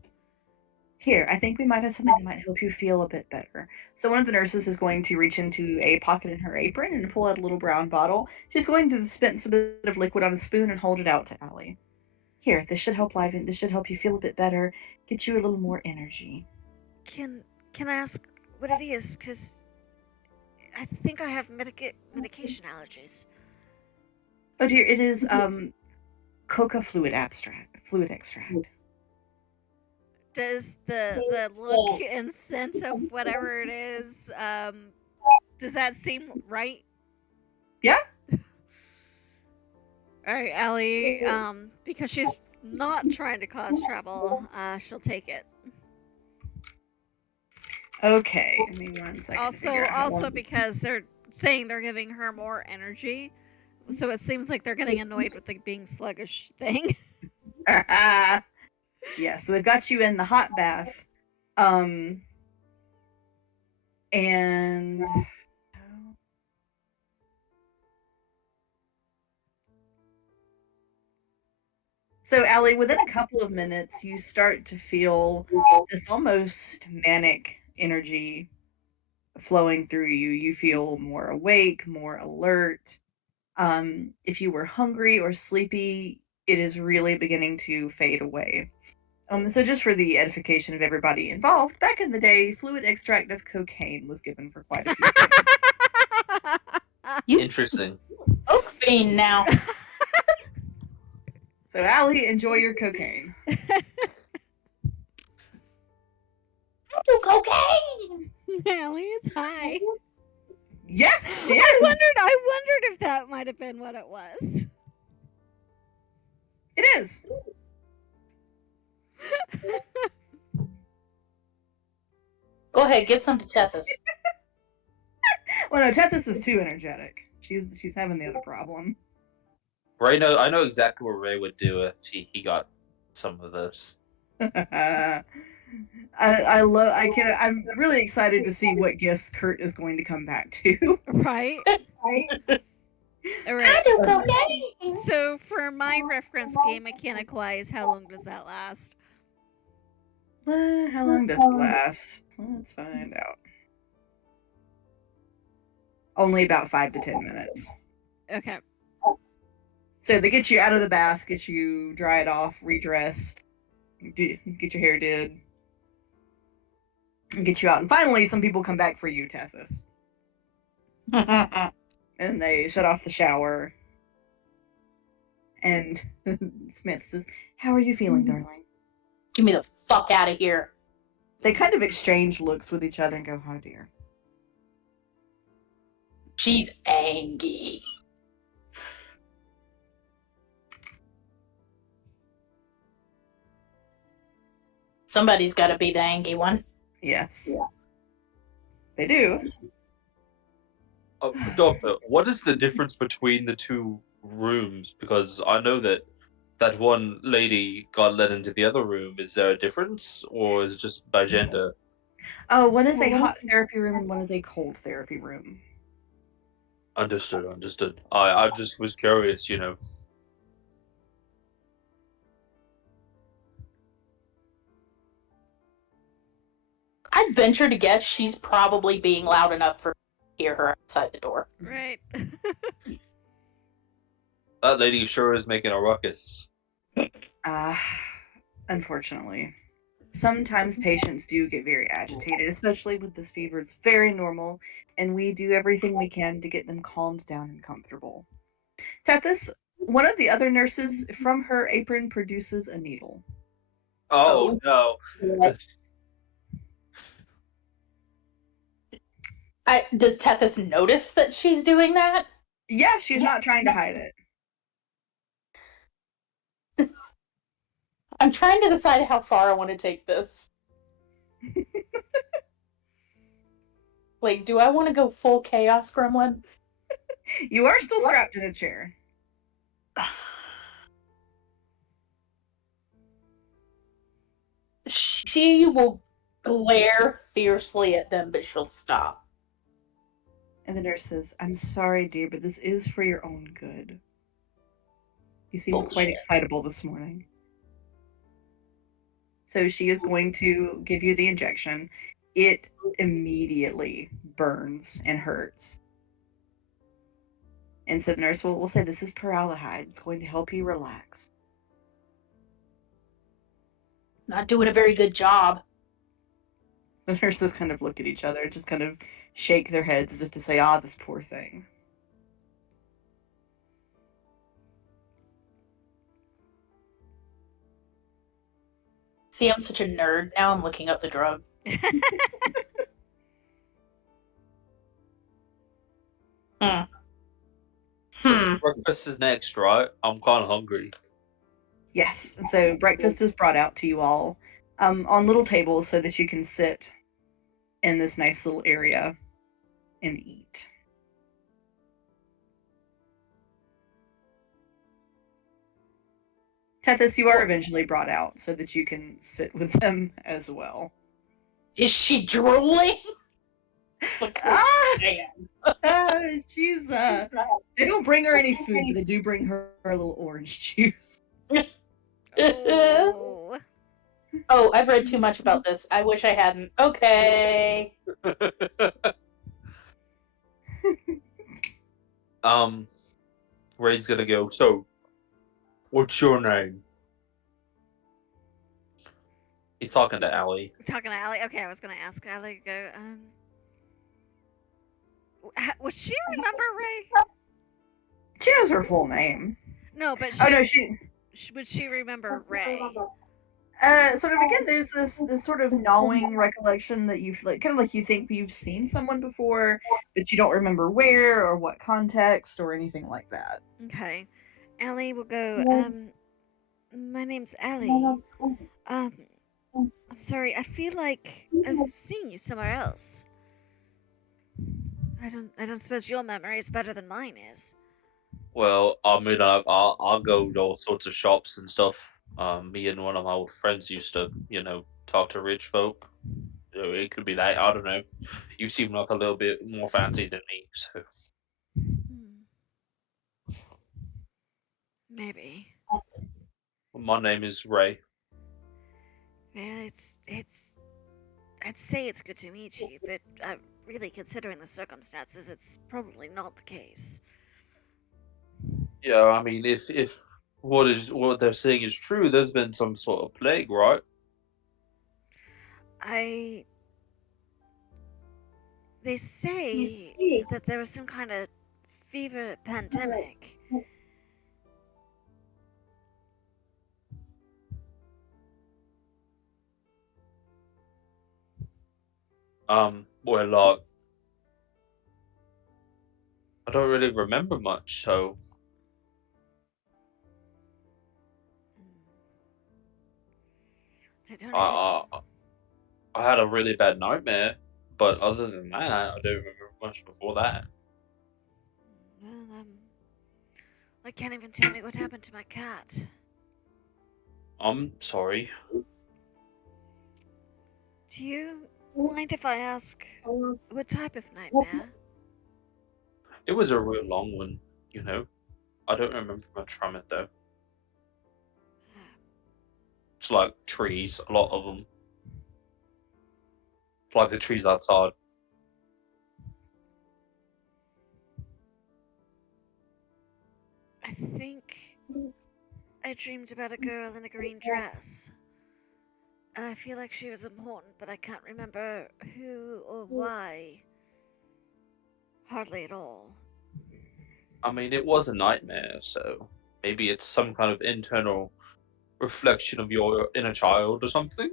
Here, I think we might have something that might help you feel a bit better. So one of the nurses is going to reach into a pocket in her apron and pull out a little brown bottle. She's going to dispense a bit of liquid on a spoon and hold it out to Allie. Here, this should help this should help you feel a bit better, get you a little more energy. Can I ask what it is? Because I think I have medication allergies. Oh dear, it is coca fluid extract. Does the look and scent of whatever it is, does that seem right? Yeah. All right, Allie. Because she's not trying to cause trouble, she'll take it. Okay, give me 1 second. to figure out how Also long this- because they're saying they're giving her more energy, so it seems like they're getting annoyed with the being sluggish thing. Yeah, so they've got you in the hot bath. And so Allie, within a couple of minutes, you start to feel this almost manic energy flowing through you. You feel more awake, more alert. If you were hungry or sleepy, it is really beginning to fade away. So just for the edification of everybody involved, back in the day, fluid extract of cocaine was given for quite a few things. Interesting. Oak fiend now. So Allie, enjoy your cocaine. Do cocaine. Allie is high. Yes, she I is. wondered if that might have been what it was. It is. Go ahead, give some to Tethys. Well, no, Tethys is too energetic. She's having the other problem. Ray, I know exactly what Ray would do if he got some of this. I'm really excited to see what gifts Kurt is going to come back to. Right. All right. I do cocaine. So for my reference, game mechanic wise, how long does that last? How long does it last? Let's find out. Only about 5 to 10 minutes. Okay. So they get you out of the bath, get you dried off, redressed, get your hair did, and get you out. And finally, some people come back for you, Tethys. And they shut off the shower. And Smith says, "How are you feeling, darling?" Get me the fuck out of here. They kind of exchange looks with each other and go, "Oh dear." She's angry. Somebody's got to be the angry one. Yes. Yeah. They do. Doctor, what is the difference between the two rooms? Because I know that one lady got led into the other room. Is there a difference, or is it just by gender? Oh, one is a hot therapy room and one is a cold therapy room. Understood. I just was curious, you know. I'd venture to guess she's probably being loud enough for hear her outside the door. Right. That lady sure is making a ruckus. Unfortunately. Sometimes patients do get very agitated, especially with this fever. It's very normal, and we do everything we can to get them calmed down and comfortable. Tethys, one of the other nurses from her apron produces a needle. Oh no. Does Tethys notice that she's doing that? Yeah, she's not trying to hide it. I'm trying to decide how far I want to take this. Like, do I want to go full chaos gremlin? You are still strapped in a chair. She will glare fiercely at them, but she'll stop. And the nurse says, "I'm sorry, dear, but this is for your own good. You seem quite Bullshit. excitable this morning." So she is going to give you the injection. It immediately burns and hurts. And so the nurse will say, "This is peraldehyde. It's going to help you relax." Not doing a very good job. The nurses kind of look at each other, just kind of shake their heads as if to say, "Ah, this poor thing." See, I'm such a nerd. Now I'm looking up the drug. So breakfast is next, right? I'm kind of hungry. Yes, and so breakfast is brought out to you all on little tables so that you can sit in this nice little area and eat. Tethys, you are eventually brought out so that you can sit with them as well. Is she drooling? Ah! She's they don't bring her any food, but they do bring her a little orange juice. Oh. Oh, I've read too much about this. I wish I hadn't. Okay. Ray's gonna go, so, what's your name? He's talking to Allie. Talking to Allie. Okay, I was gonna ask Allie to go. Would she remember Ray? She knows her full name. No, but Oh no, she would she remember Ray? sort of again. There's this sort of gnawing recollection that you've kind of like you think you've seen someone before, but you don't remember where or what context or anything like that. Okay, Allie will go. My name's Allie. I'm sorry. I feel like I've seen you somewhere else. I don't suppose your memory is better than mine is. Well, I mean, I'll go to all sorts of shops and stuff. Me and one of my old friends used to, talk to rich folk. So it could be that. I don't know. You seem like a little bit more fancy than me, so. Maybe. My name is Ray. Well, it's. I'd say it's good to meet you, but really, considering the circumstances, it's probably not the case. Yeah, I mean, if what they're saying is true, there's been some sort of plague, right? They say that there was some kind of fever pandemic. Well, like, I don't really remember much, so I don't even... I had a really bad nightmare, but other than that, I don't remember much before that. Well, I can't even tell me what happened to my cat. I'm sorry. Do you mind if I ask what type of nightmare? It was a real long one, I don't remember much from it though. It's like trees, a lot of them. It's like the trees outside. I think I dreamed about a girl in a green dress. And I feel like she was important, but I can't remember who or why. Hardly at all. I mean, it was a nightmare, so maybe it's some kind of internal reflection of your inner child or something.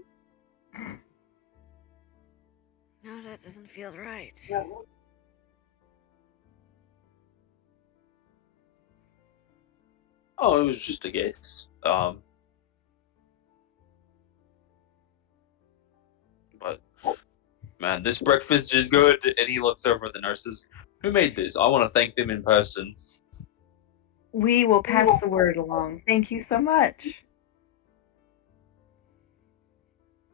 No, that doesn't feel right. Oh, it was just a guess. But man, this breakfast is good. And he looks over at the nurses. Who made this? I want to thank them in person. We will pass the word along. Thank you so much.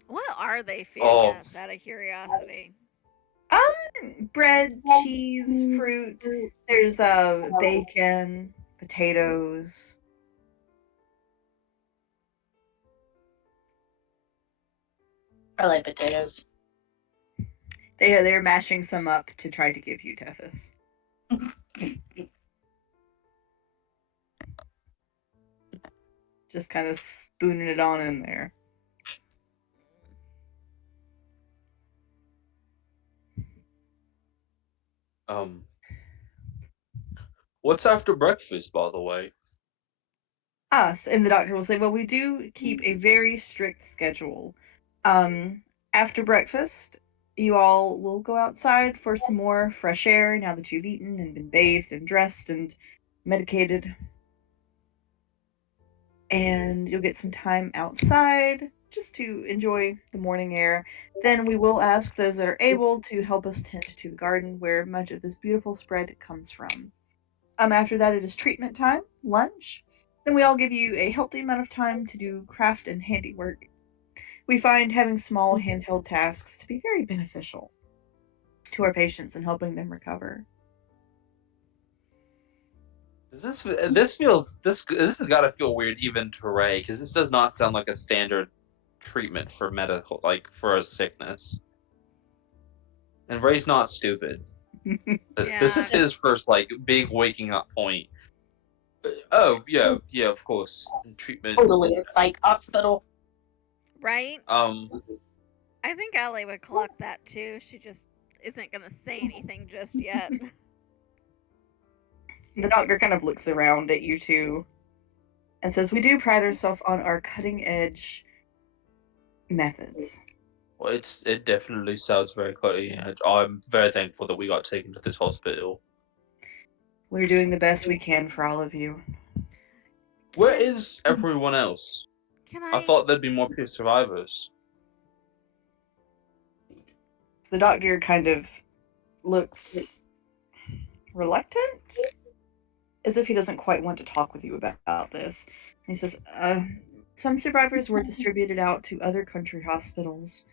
What are they feeding us, out of curiosity? Bread, cheese, fruit. There's bacon, potatoes. I like potatoes. They're mashing some up to try to give you, Tethys. Just kind of spooning it on in there. Um, what's after breakfast, by the way? Us, and the doctor will say, well, we do keep a very strict schedule. After breakfast, you all will go outside for some more fresh air now that you've eaten and been bathed and dressed and medicated. And you'll get some time outside just to enjoy the morning air. Then we will ask those that are able to help us tend to the garden where much of this beautiful spread comes from. After that, it is treatment time, lunch. Then we all give you a healthy amount of time to do craft and handiwork. We find having small handheld tasks to be very beneficial to our patients in helping them recover. This has got to feel weird even to Ray, because this does not sound like a standard treatment for medical, like for a sickness. And Ray's not stupid. This is his first like big waking up point. Oh yeah, of course. Treatment. Totally a psych hospital. Right? I think Allie would clock that too. She just isn't gonna say anything just yet. The doctor kind of looks around at you two and says, we do pride ourselves on our cutting edge methods. Well, it definitely sounds very cutting edge. I'm very thankful that we got taken to this hospital. We're doing the best we can for all of you. Where is everyone else? Can I thought there'd be more pure survivors. The doctor kind of looks reluctant, as if he doesn't quite want to talk with you about this. He says, some survivors were distributed out to other country hospitals.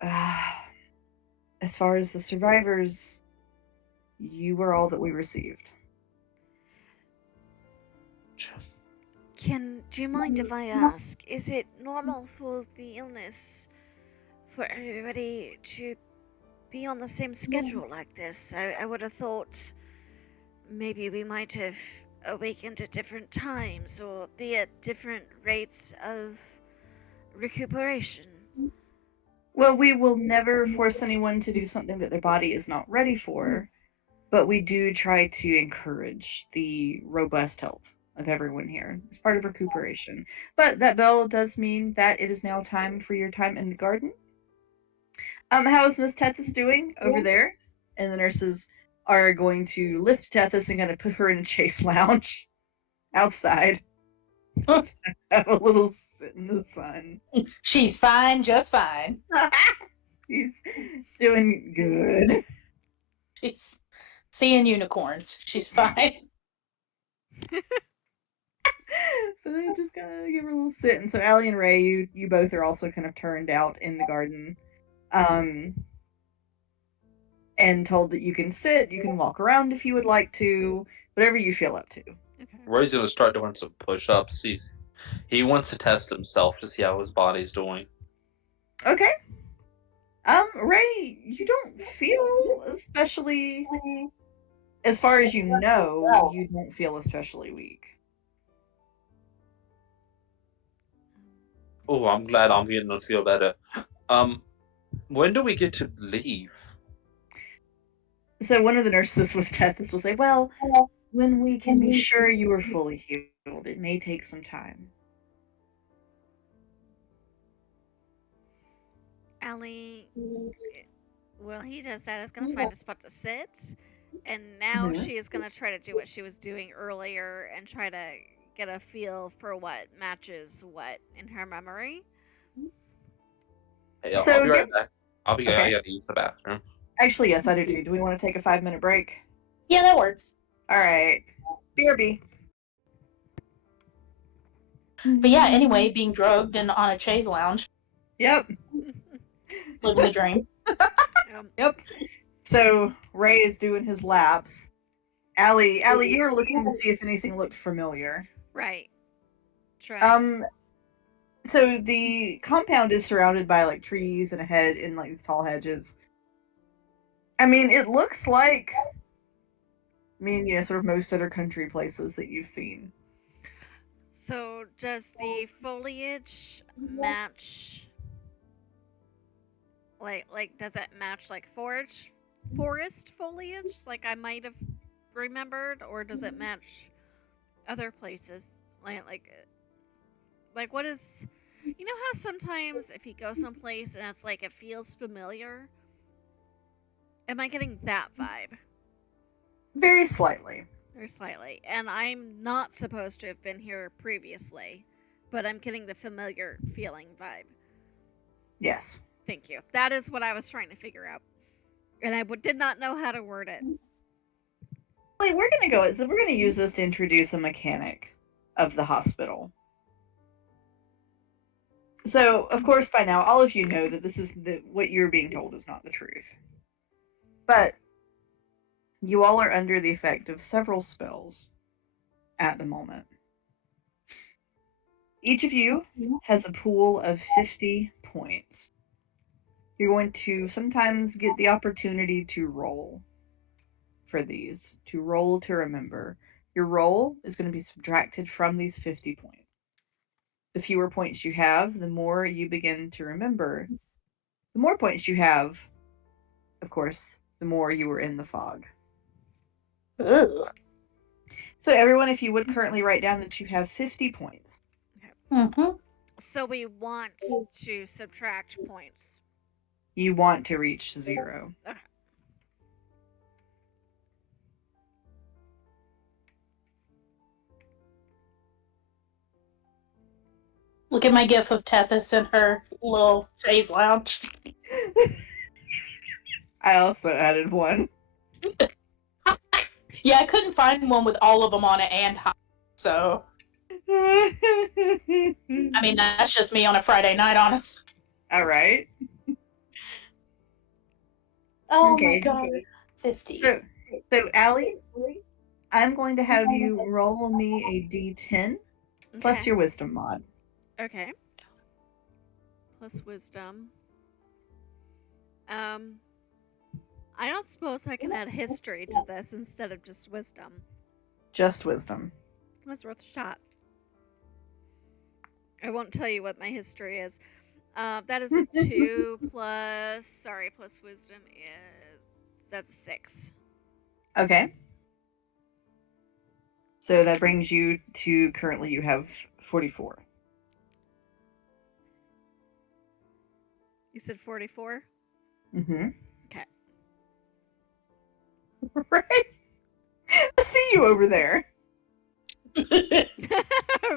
As far as the survivors, you were all that we received. Do you mind if I ask, is it normal for the illness for everybody to be on the same schedule like this? I would have thought maybe we might have awakened at different times or be at different rates of recuperation. Well, we will never force anyone to do something that their body is not ready for, but we do try to encourage the robust health of everyone here as part of recuperation. But that bell does mean that it is now time for your time in the garden. How is Miss Tethys doing over there? And the nurses are going to lift Tethys and kind of put her in a chase lounge outside. Have a little sit in the sun. She's fine, just fine. He's doing good. She's seeing unicorns. She's fine. So they just kind of give her a little sit. And so Allie and Ray, you both are also kind of turned out in the garden. And told that you can sit, you can walk around if you would like to, whatever you feel up to. Okay. Ray's gonna start doing some push-ups. He wants to test himself to see how his body's doing. Okay. Ray, you don't feel especially, as far as you know, you don't feel especially weak. Oh, I'm glad I'm getting to feel better. When do we get to leave? So one of the nurses with Tethys will say, well, when we can be sure you are fully healed, it may take some time. Allie, well, he does that. Is going to find a spot to sit, and now she is going to try to do what she was doing earlier and try to get a feel for what matches what in her memory. Hey, I'll be right back. I gotta use the bathroom. Actually, yes, I do too. Do we want to take a 5-minute break? Yeah, that works. All right. BRB. But yeah, anyway, being drugged and on a chaise lounge. Yep. Living the dream. Yep. So Ray is doing his laps. Allie, you were looking to see if anything looked familiar. Right. Try. So the compound is surrounded by like trees and a hedge and like these tall hedges. I mean, it looks like, sort of most other country places that you've seen. So does the foliage match? Like does it match like forage forest foliage, like I might have remembered, or does it match other places? Like what is? You know how sometimes if you go someplace and it's like it feels familiar? Am I getting that vibe? Very slightly. Or slightly. And I'm not supposed to have been here previously, but I'm getting the familiar feeling vibe. Yes. Thank you. That is what I was trying to figure out. And I did not know how to word it. Wait, we're gonna use this to introduce a mechanic of the hospital. So, of course, by now, all of you know that what you're being told is not the truth. But you all are under the effect of several spells at the moment. Each of you has a pool of 50 points. You're going to sometimes get the opportunity to roll for these, to roll to remember. Your roll is going to be subtracted from these 50 points. The fewer points you have, the more you begin to remember. The more points you have, of course, the more you were in the fog. Ugh. So, everyone, if you would currently write down that you have 50 points. Mm-hmm. So we want to subtract points. You want to reach 0. Okay. Look at my gif of Tethys in her little chaise lounge. I also added one. Yeah, I couldn't find one with all of them on it and high. So, I mean, that's just me on a Friday night, honestly. All right. Oh Okay. my god. 50. So Allie, I'm going to have you roll me a d10 plus Okay. your wisdom mod. Okay. Plus wisdom. I don't suppose I can add history to this instead of just wisdom. Just wisdom. That's worth a shot. I won't tell you what my history is. That is a 2 plus wisdom that's 6. Okay. So that brings you to currently you have 44. You said 44? Mm-hmm. Okay. Right? I see you over there.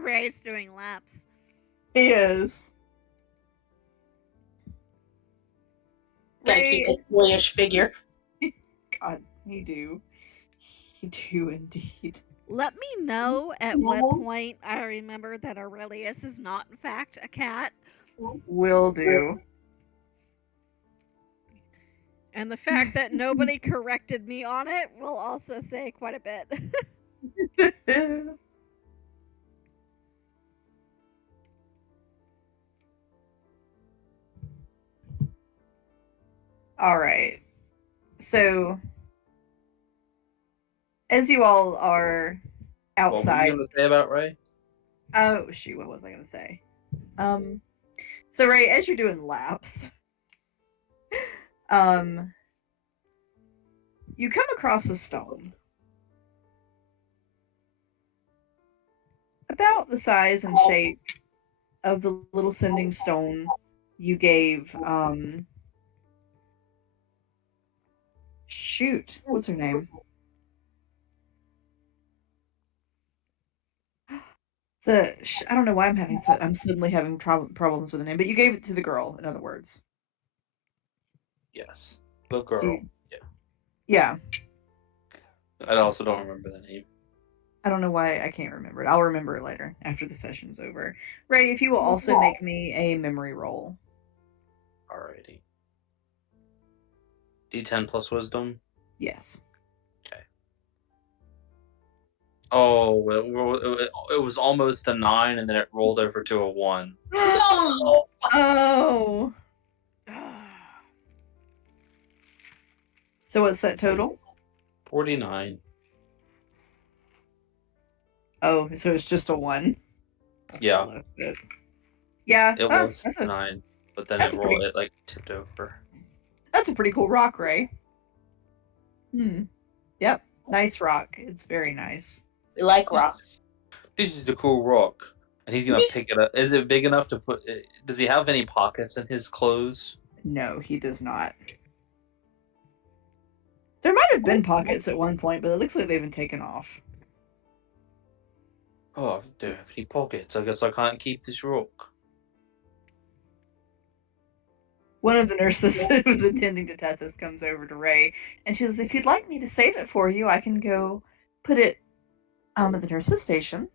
Ray's doing laps. He is. Gotta keep his boyish figure. God, he do. He do indeed. Let me know at what point I remember that Aurelius is not, in fact, a cat. Will do. And the fact that nobody corrected me on it will also say quite a bit. All right. So, as you all are What were outside. you going to say about Ray? Oh, shoot, what was I going to say? So Ray, as you're doing laps, you come across a stone. About the size and shape of the little sending stone you gave, shoot, what's her name? I don't know why I'm suddenly having problems with the name, but you gave it to the girl, in other words. Yes. The girl. Yeah. I also don't remember the name. I don't know why I can't remember it. I'll remember it later, after the session's over. Ray, if you will also make me a memory roll. Alrighty. D10 plus wisdom? Yes. Okay. Oh, it was almost a 9, and then it rolled over to a 1. No! Oh. So what's that total? 49. Oh, so it's just a 1. Yeah. Left it. Yeah. It oh, was that's 9, but then that's it a pretty- rolled, it like tipped over. That's a pretty cool rock, Ray. Yep. Nice rock. It's very nice. We like rocks. This is a cool rock. And he's gonna pick it up. Is it big enough to put? Does he have any pockets in his clothes? No, he does not. There might have been pockets at one point, but it looks like they've been taken off. Oh, I don't have any pockets. I guess I can't keep this rock. One of the nurses that was attending to Tethys comes over to Ray, and she says, "If you'd like me to save it for you, I can go put it at the nurse's station."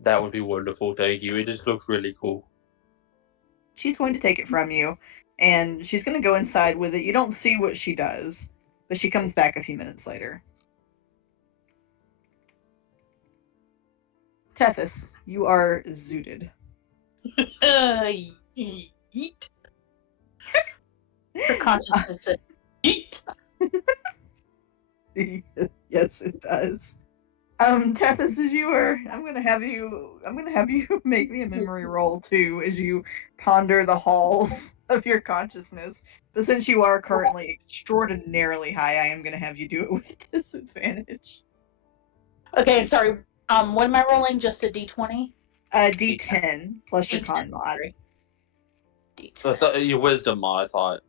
That would be wonderful. Thank you. It just looks really cool. She's going to take it from you, and she's going to go inside with it. You don't see what she does, but she comes back a few minutes later. Tethys, you are zooted. Yeet. Her consciousness said, yeet. Yes, it does. Tethys, as you were, I'm gonna have you make me a memory roll too, as you ponder the halls of your consciousness. But since you are currently extraordinarily high, I am gonna have you do it with disadvantage. Okay, sorry. What am I rolling? Just a D20? D10 plus your D10, con mod. sorry. D10. So I thought your wisdom mod. I thought.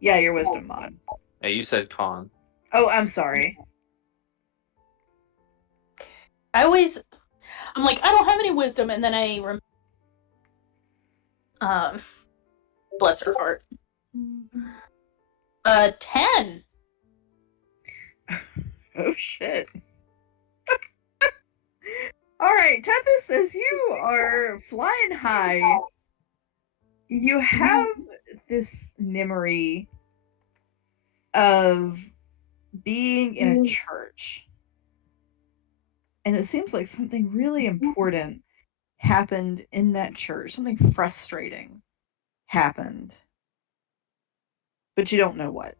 Yeah, your wisdom mod. Hey, you said con. Oh, I'm sorry. I'm like, I don't have any wisdom, and then bless her heart. 10. Oh shit. Alright, Tethys, as you are flying high, you have this memory of being in a church. And it seems like something really important happened in that church. Something frustrating happened. But you don't know what.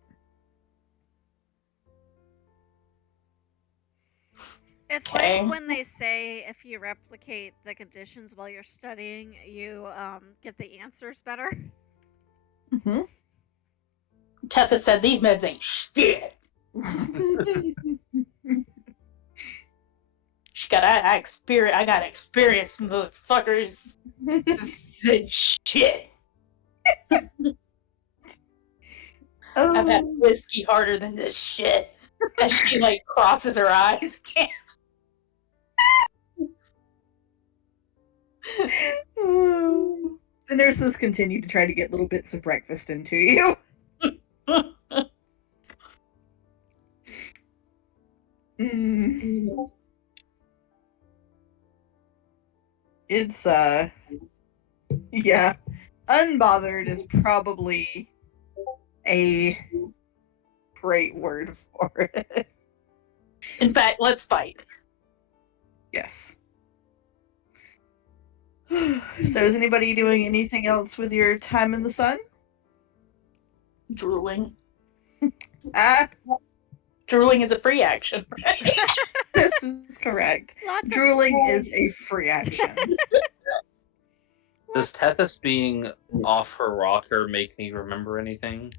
It's Okay. like when they say if you replicate the conditions while you're studying, you get the answers better. Mm-hmm. Tethys said, these meds ain't shit. I got experience, motherfuckers. This ain't shit. I've had whiskey harder than this shit. As she like crosses her eyes. The nurses continue to try to get little bits of breakfast into you. It's yeah. Unbothered is probably a great word for it. In fact, let's fight. Yes. So is anybody doing anything else with your time in the sun? Drooling. Ah, Drooling is a free action. this is correct. Lots Drooling is a free action. Does Tethys being off her rocker make me remember anything?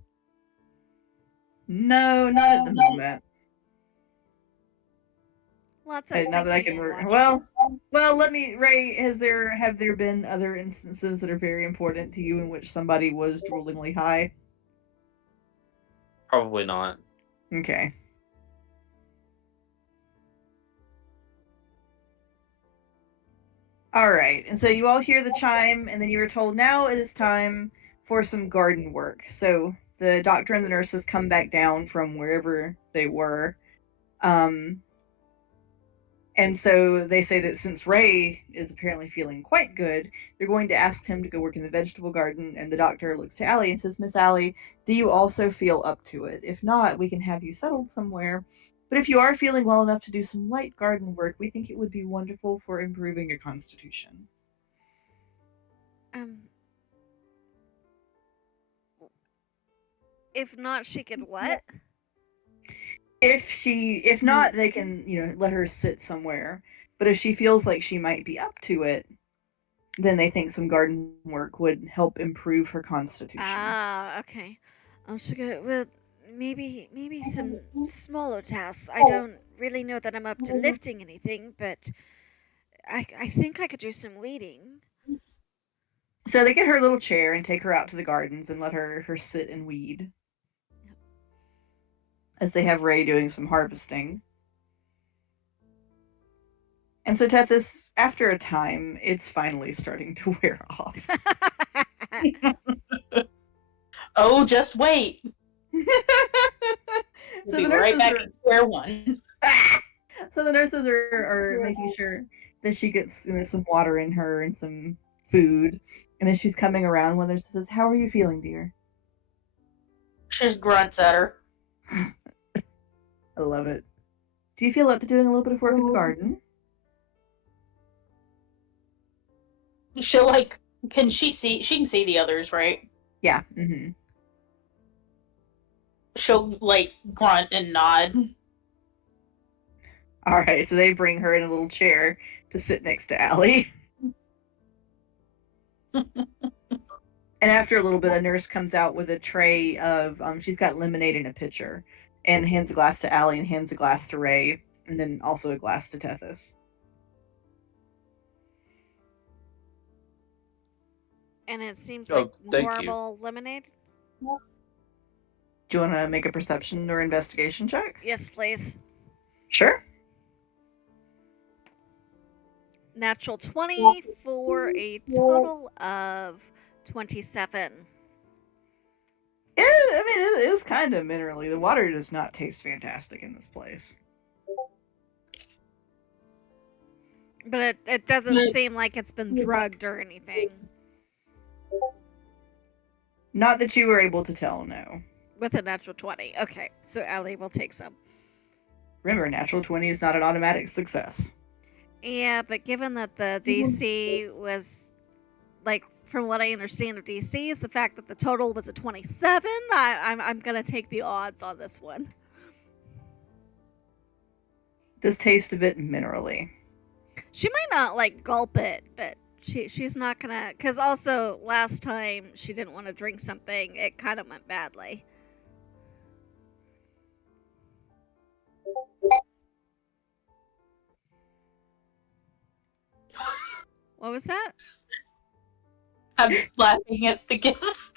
No, not at the moment. Lots of Now that I thinking can, and watching. well, let me. Ray, have there been other instances that are very important to you in which somebody was droolingly high? Probably not. Okay. All right, and so you all hear the chime, and then you are told now it is time for some garden work. So the doctor and the nurses come back down from wherever they were. And so they say that since Ray is apparently feeling quite good, they're going to ask him to go work in the vegetable garden. And the doctor looks to Allie and says, "Miss Allie, do you also feel up to it? If not, we can have you settled somewhere. But if you are feeling well enough to do some light garden work, we think it would be wonderful for improving your constitution." If not, she could what? If not, they can, let her sit somewhere. But if she feels like she might be up to it, then they think some garden work would help improve her constitution. Ah, okay. She could, well, maybe some smaller tasks. I don't really know that I'm up to lifting anything, but I think I could do some weeding. So they get her a little chair and take her out to the gardens and let her sit and weed. As they have Ray doing some harvesting. And so Tethys, after a time, it's finally starting to wear off. Oh, just wait. So We'll the be right nurses back are at square one. so the nurses are making sure that she gets some water in her and some food. And then she's coming around. One nurse says, "How are you feeling, dear?" She just grunts at her. I love it. Do you feel up to doing a little bit of work in the garden? She'll like, can she see? She can see the others, right? Yeah. Mm-hmm. She'll like grunt and nod. All right. So they bring her in a little chair to sit next to Allie. And after a little bit, a nurse comes out with a tray of, she's got lemonade in a pitcher and hands a glass to Allie and hands a glass to Ray and then also a glass to Tethys. And it seems Oh, like thank you. normal lemonade. Do you want to make a perception or investigation check? Yes, please. Sure. Natural 20 for a total of 27. I mean, it is kind of minerally. The water does not taste fantastic in this place. But it doesn't seem like it's been drugged or anything. Not that you were able to tell, no. With a natural 20. Okay, so Allie will take some. Remember, natural 20 is not an automatic success. Yeah, but given that the DC was, like, from what I understand of DC, is the fact that the total was a 27, I'm going to take the odds on this one. This tastes a bit minerally. She might not, like, gulp it, but she's not going to... Because also, last time she didn't want to drink something, it kind of went badly. What was that? I'm laughing at the gifts.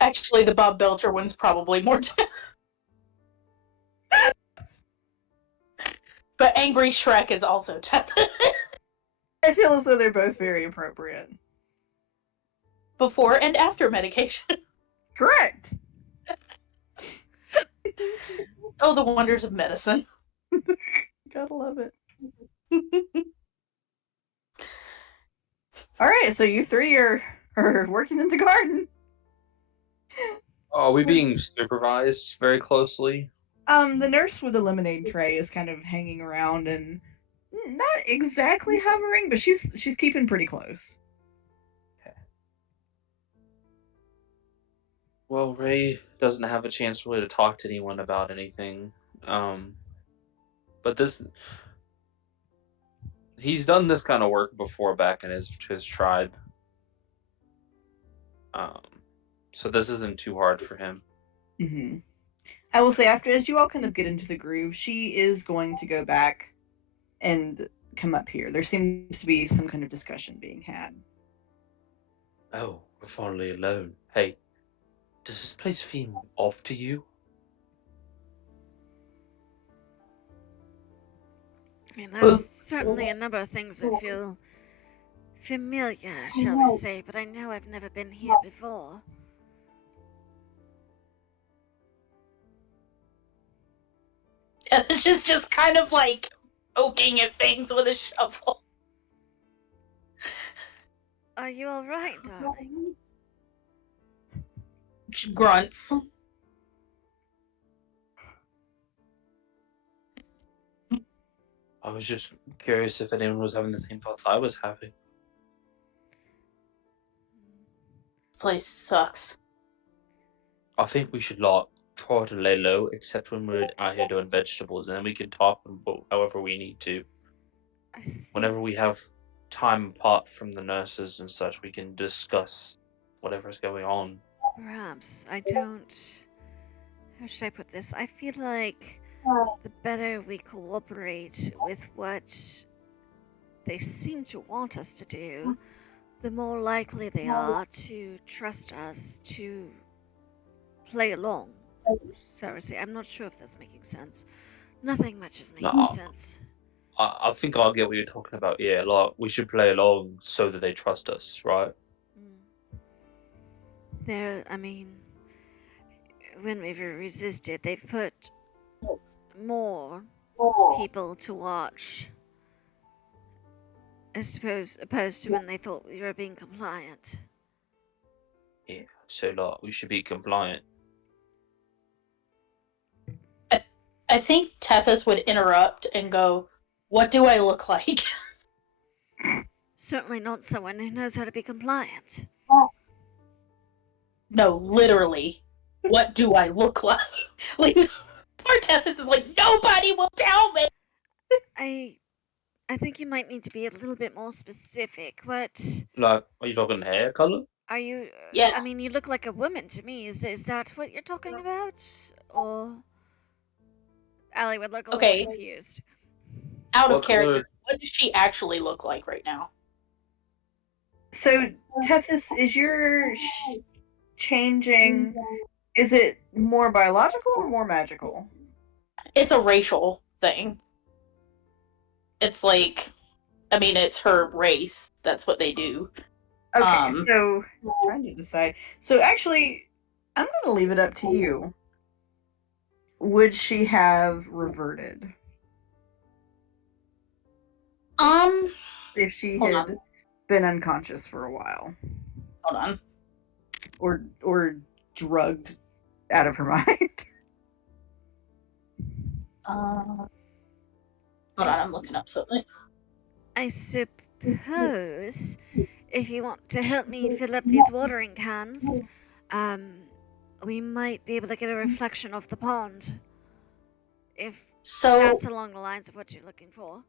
Actually, the Bob Belcher one's probably more. But Angry Shrek is also tepid. I feel as though they're both very appropriate. Before and after medication. Correct. Oh, the wonders of medicine. Gotta love it. All right, so you three are working in the garden. Are we being supervised very closely? The nurse with the lemonade tray is kind of hanging around and not exactly hovering, but she's keeping pretty close. Well, Ray doesn't have a chance really to talk to anyone about anything. But he's done this kind of work before back in his tribe. So this isn't too hard for him. Mm-hmm. I will say, as you all kind of get into the groove, she is going to go back and come up here. There seems to be some kind of discussion being had. Oh, we're finally alone. Hey, does this place feel off to you? I mean, there's certainly a number of things that feel familiar, shall we say, but I know I've never been here before. And she's just kind of like poking at things with a shovel. Are you alright, darling? She grunts. I was just curious if anyone was having the same thoughts I was having. This place sucks. I think we should try to lay low, except when we're out here doing vegetables, and then we can talk however we need to. Whenever we have time apart from the nurses and such, we can discuss whatever's going on. Perhaps. I don't. How should I put this? I feel like the better we cooperate with what they seem to want us to do, the more likely they are to trust us to play along. Seriously, I'm not sure if that's making sense. Nothing much is making No. sense. I think I get what you're talking about. Yeah, like we should play along so that they trust us, right? I mean, when we've resisted, they've put more people to watch. I suppose, opposed to when they thought we were being compliant. Yeah. So like we should be compliant. I think Tethys would interrupt and go, "What do I look like?" Certainly not someone who knows how to be compliant. No, literally. What do I look like? Like, poor Tethys is like, nobody will tell me. I think you might need to be a little bit more specific. What Like, are you talking hair color? are you? Yeah. I mean, you look like a woman to me. Is that what you're talking about? Or Allie would look a Okay. little confused. Out of What color- character, what does she actually look like right now? So, Tethys, is your changing? Is it more biological or more magical? It's a racial thing. It's like, I mean, it's her race. That's what they do. Okay, so I'm trying to decide. So actually, I'm gonna leave it up to you. Would she have reverted if she Hold had on. been unconscious for a while, Hold on. or drugged out of her mind? Hold on, I'm looking up something. I suppose if you want to help me fill up these watering cans, we might be able to get a reflection of the pond. If So, that's along the lines of what you're looking for.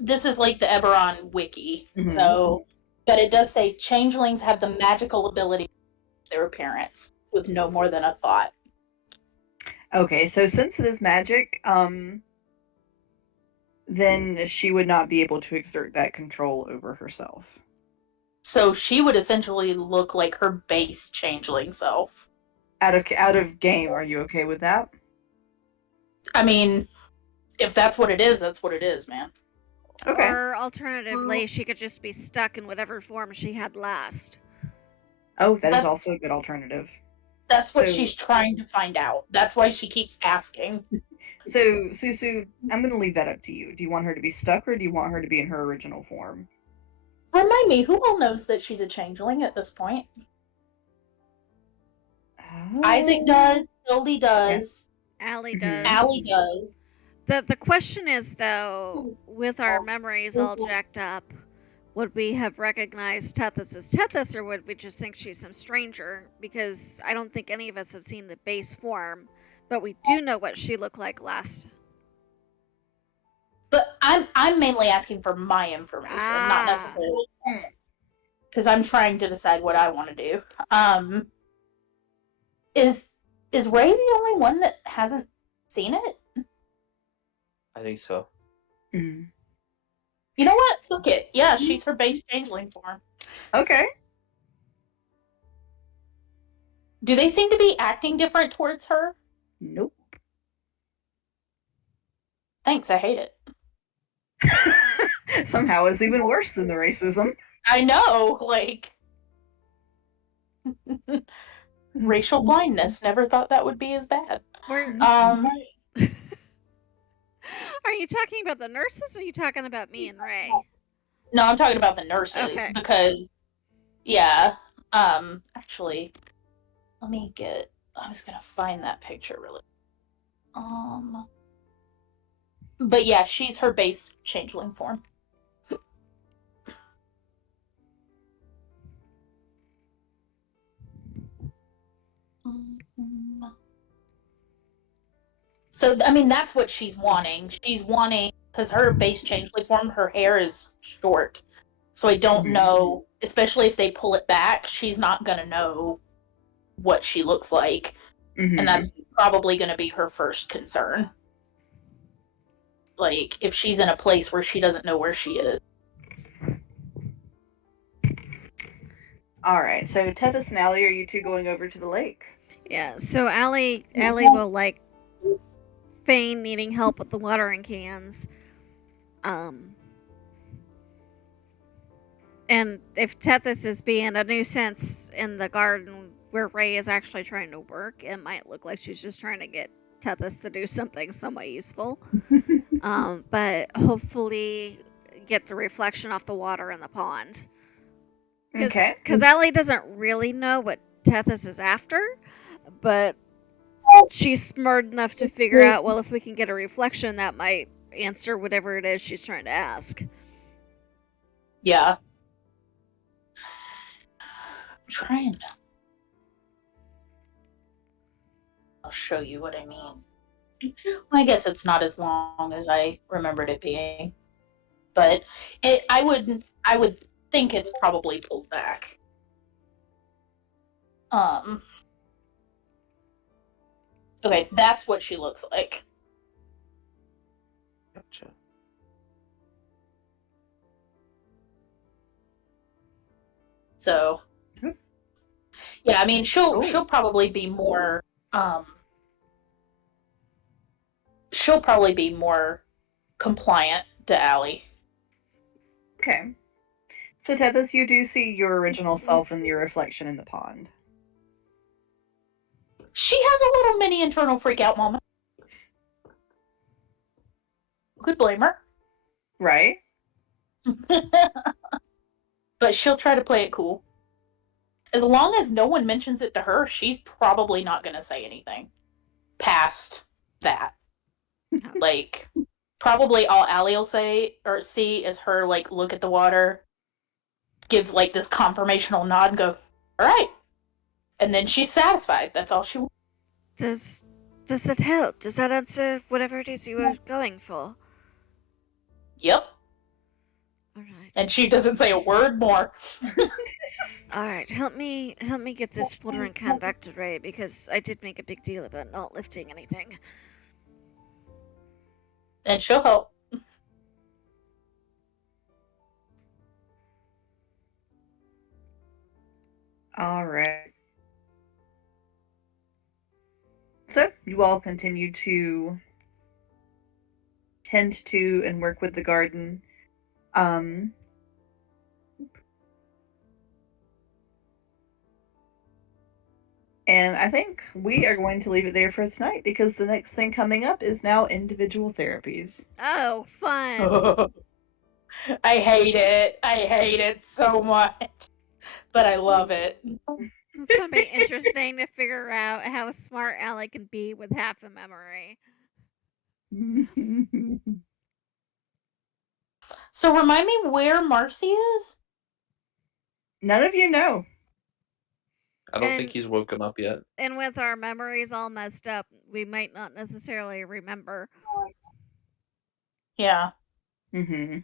this is like the Eberron wiki. Mhm. So, but it does say changelings have the magical ability to change their appearance with no more than a thought. Okay, so since it is magic, then she would not be able to exert that control over herself. So she would essentially look like her base changeling self. Out of game, are you okay with that? I mean, if that's what it is, that's what it is, man. Okay. Or alternatively, she could just be stuck in whatever form she had last. Oh, that is That's- also a good alternative. That's what So- she's trying to find out. That's why she keeps asking. So, Susu, I'm going to leave that up to you. Do you want her to be stuck, or do you want her to be in her original form? Remind me, who all knows that she's a changeling at this point? Isaac does, Hildy does, Allie Mhm. does. Allie does. The question is, though, with our memories all jacked up, would we have recognized Tethys as Tethys, or would we just think she's some stranger? Because I don't think any of us have seen the base form, but we do know what she looked like last. But I'm mainly asking for my information, not necessarily because I'm trying to decide what I want to do. Is Ray the only one that hasn't seen it? I think so. Mm. You know what? Fuck it. Yeah, she's her base changeling form. Okay. Do they seem to be acting different towards her? Nope. Thanks, I hate it. Somehow it's even worse than the racism. I know, like racial blindness. Never thought that would be as bad. We're, Um, are you talking about the nurses, or are you talking about me and Ray? no, I'm talking about the nurses Okay. because, yeah. Actually, let me get. I was gonna find that picture really. But yeah, she's her base changeling form. So, I mean, that's what she's wanting. She's wanting, because her base changeling form, her hair is short. So I don't Mhm. know, especially if they pull it back, she's not going to know what she looks like. Mhm. And that's probably going to be her first concern. Like, if she's in a place where she doesn't know where she is. All right. So Tethys and Allie, are you two going over to the lake? Yeah, so Allie will like feign needing help with the watering cans. And if Tethys is being a nuisance in the garden where Ray is actually trying to work, it might look like she's just trying to get Tethys to do something somewhat useful. But hopefully get the reflection off the water in the pond. Okay. Because Allie doesn't really know what Tethys is after, but she's smart enough to figure out, well, if we can get a reflection, that might answer whatever it is she's trying to ask. Yeah. I'm trying. I'll show you what I mean. Well, I guess it's not as long as I remembered it being. But I would think it's probably pulled back. Okay, that's what she looks like. Gotcha. So yeah, I mean she'll Cool. probably be more she'll probably be more compliant to Allie. Okay. So Tethys, you do see your original self in your reflection in the pond. She has a little mini internal freak out moment. Could blame her. Right? But she'll try to play it cool. As long as no one mentions it to her, she's probably not going to say anything past that. Like, probably all Allie will say or see is her, like, look at the water, give, like, this confirmational nod and go, all right. And then she's satisfied. That's all she wants. Does that help? Does that answer whatever it is you were going for? Yep. Alright. And she doesn't say a word more. Alright, help me get this watering can back to Ray, because I did make a big deal about not lifting anything. And she'll help. All right. So you all continue to tend to and work with the garden. And I think we are going to leave it there for tonight because the next thing coming up is now individual therapies. Oh, fun! I hate it. I hate it so much. But I love it. It's gonna be interesting to figure out how smart Allie can be with half a memory. So remind me where Marcy is? None of you know. I don't think he's woken up yet. And with our memories all messed up, we might not necessarily remember. Yeah. Mm-hmm.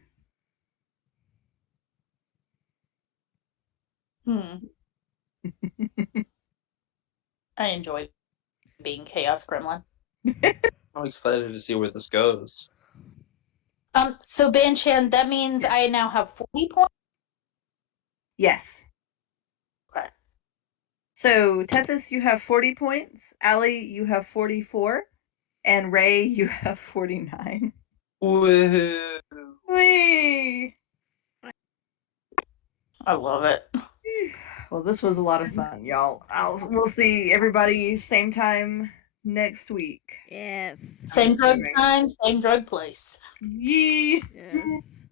I enjoy being Chaos Gremlin. I'm excited to see where this goes. So Banchan, that means Yes. I now have 40 points? Yes. Okay. So Tethys, you have 40 points. Allie, you have 44. And Ray, you have 49. Woohoo! Whee! I love it. Well, this was a lot of fun, y'all. We'll see everybody same time next week. Yes. Same drug time, same drug place. Yee! Yes.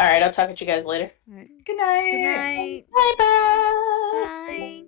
Alright, I'll talk at you guys later. All right. Good night. Good night. Bye-bye. Bye.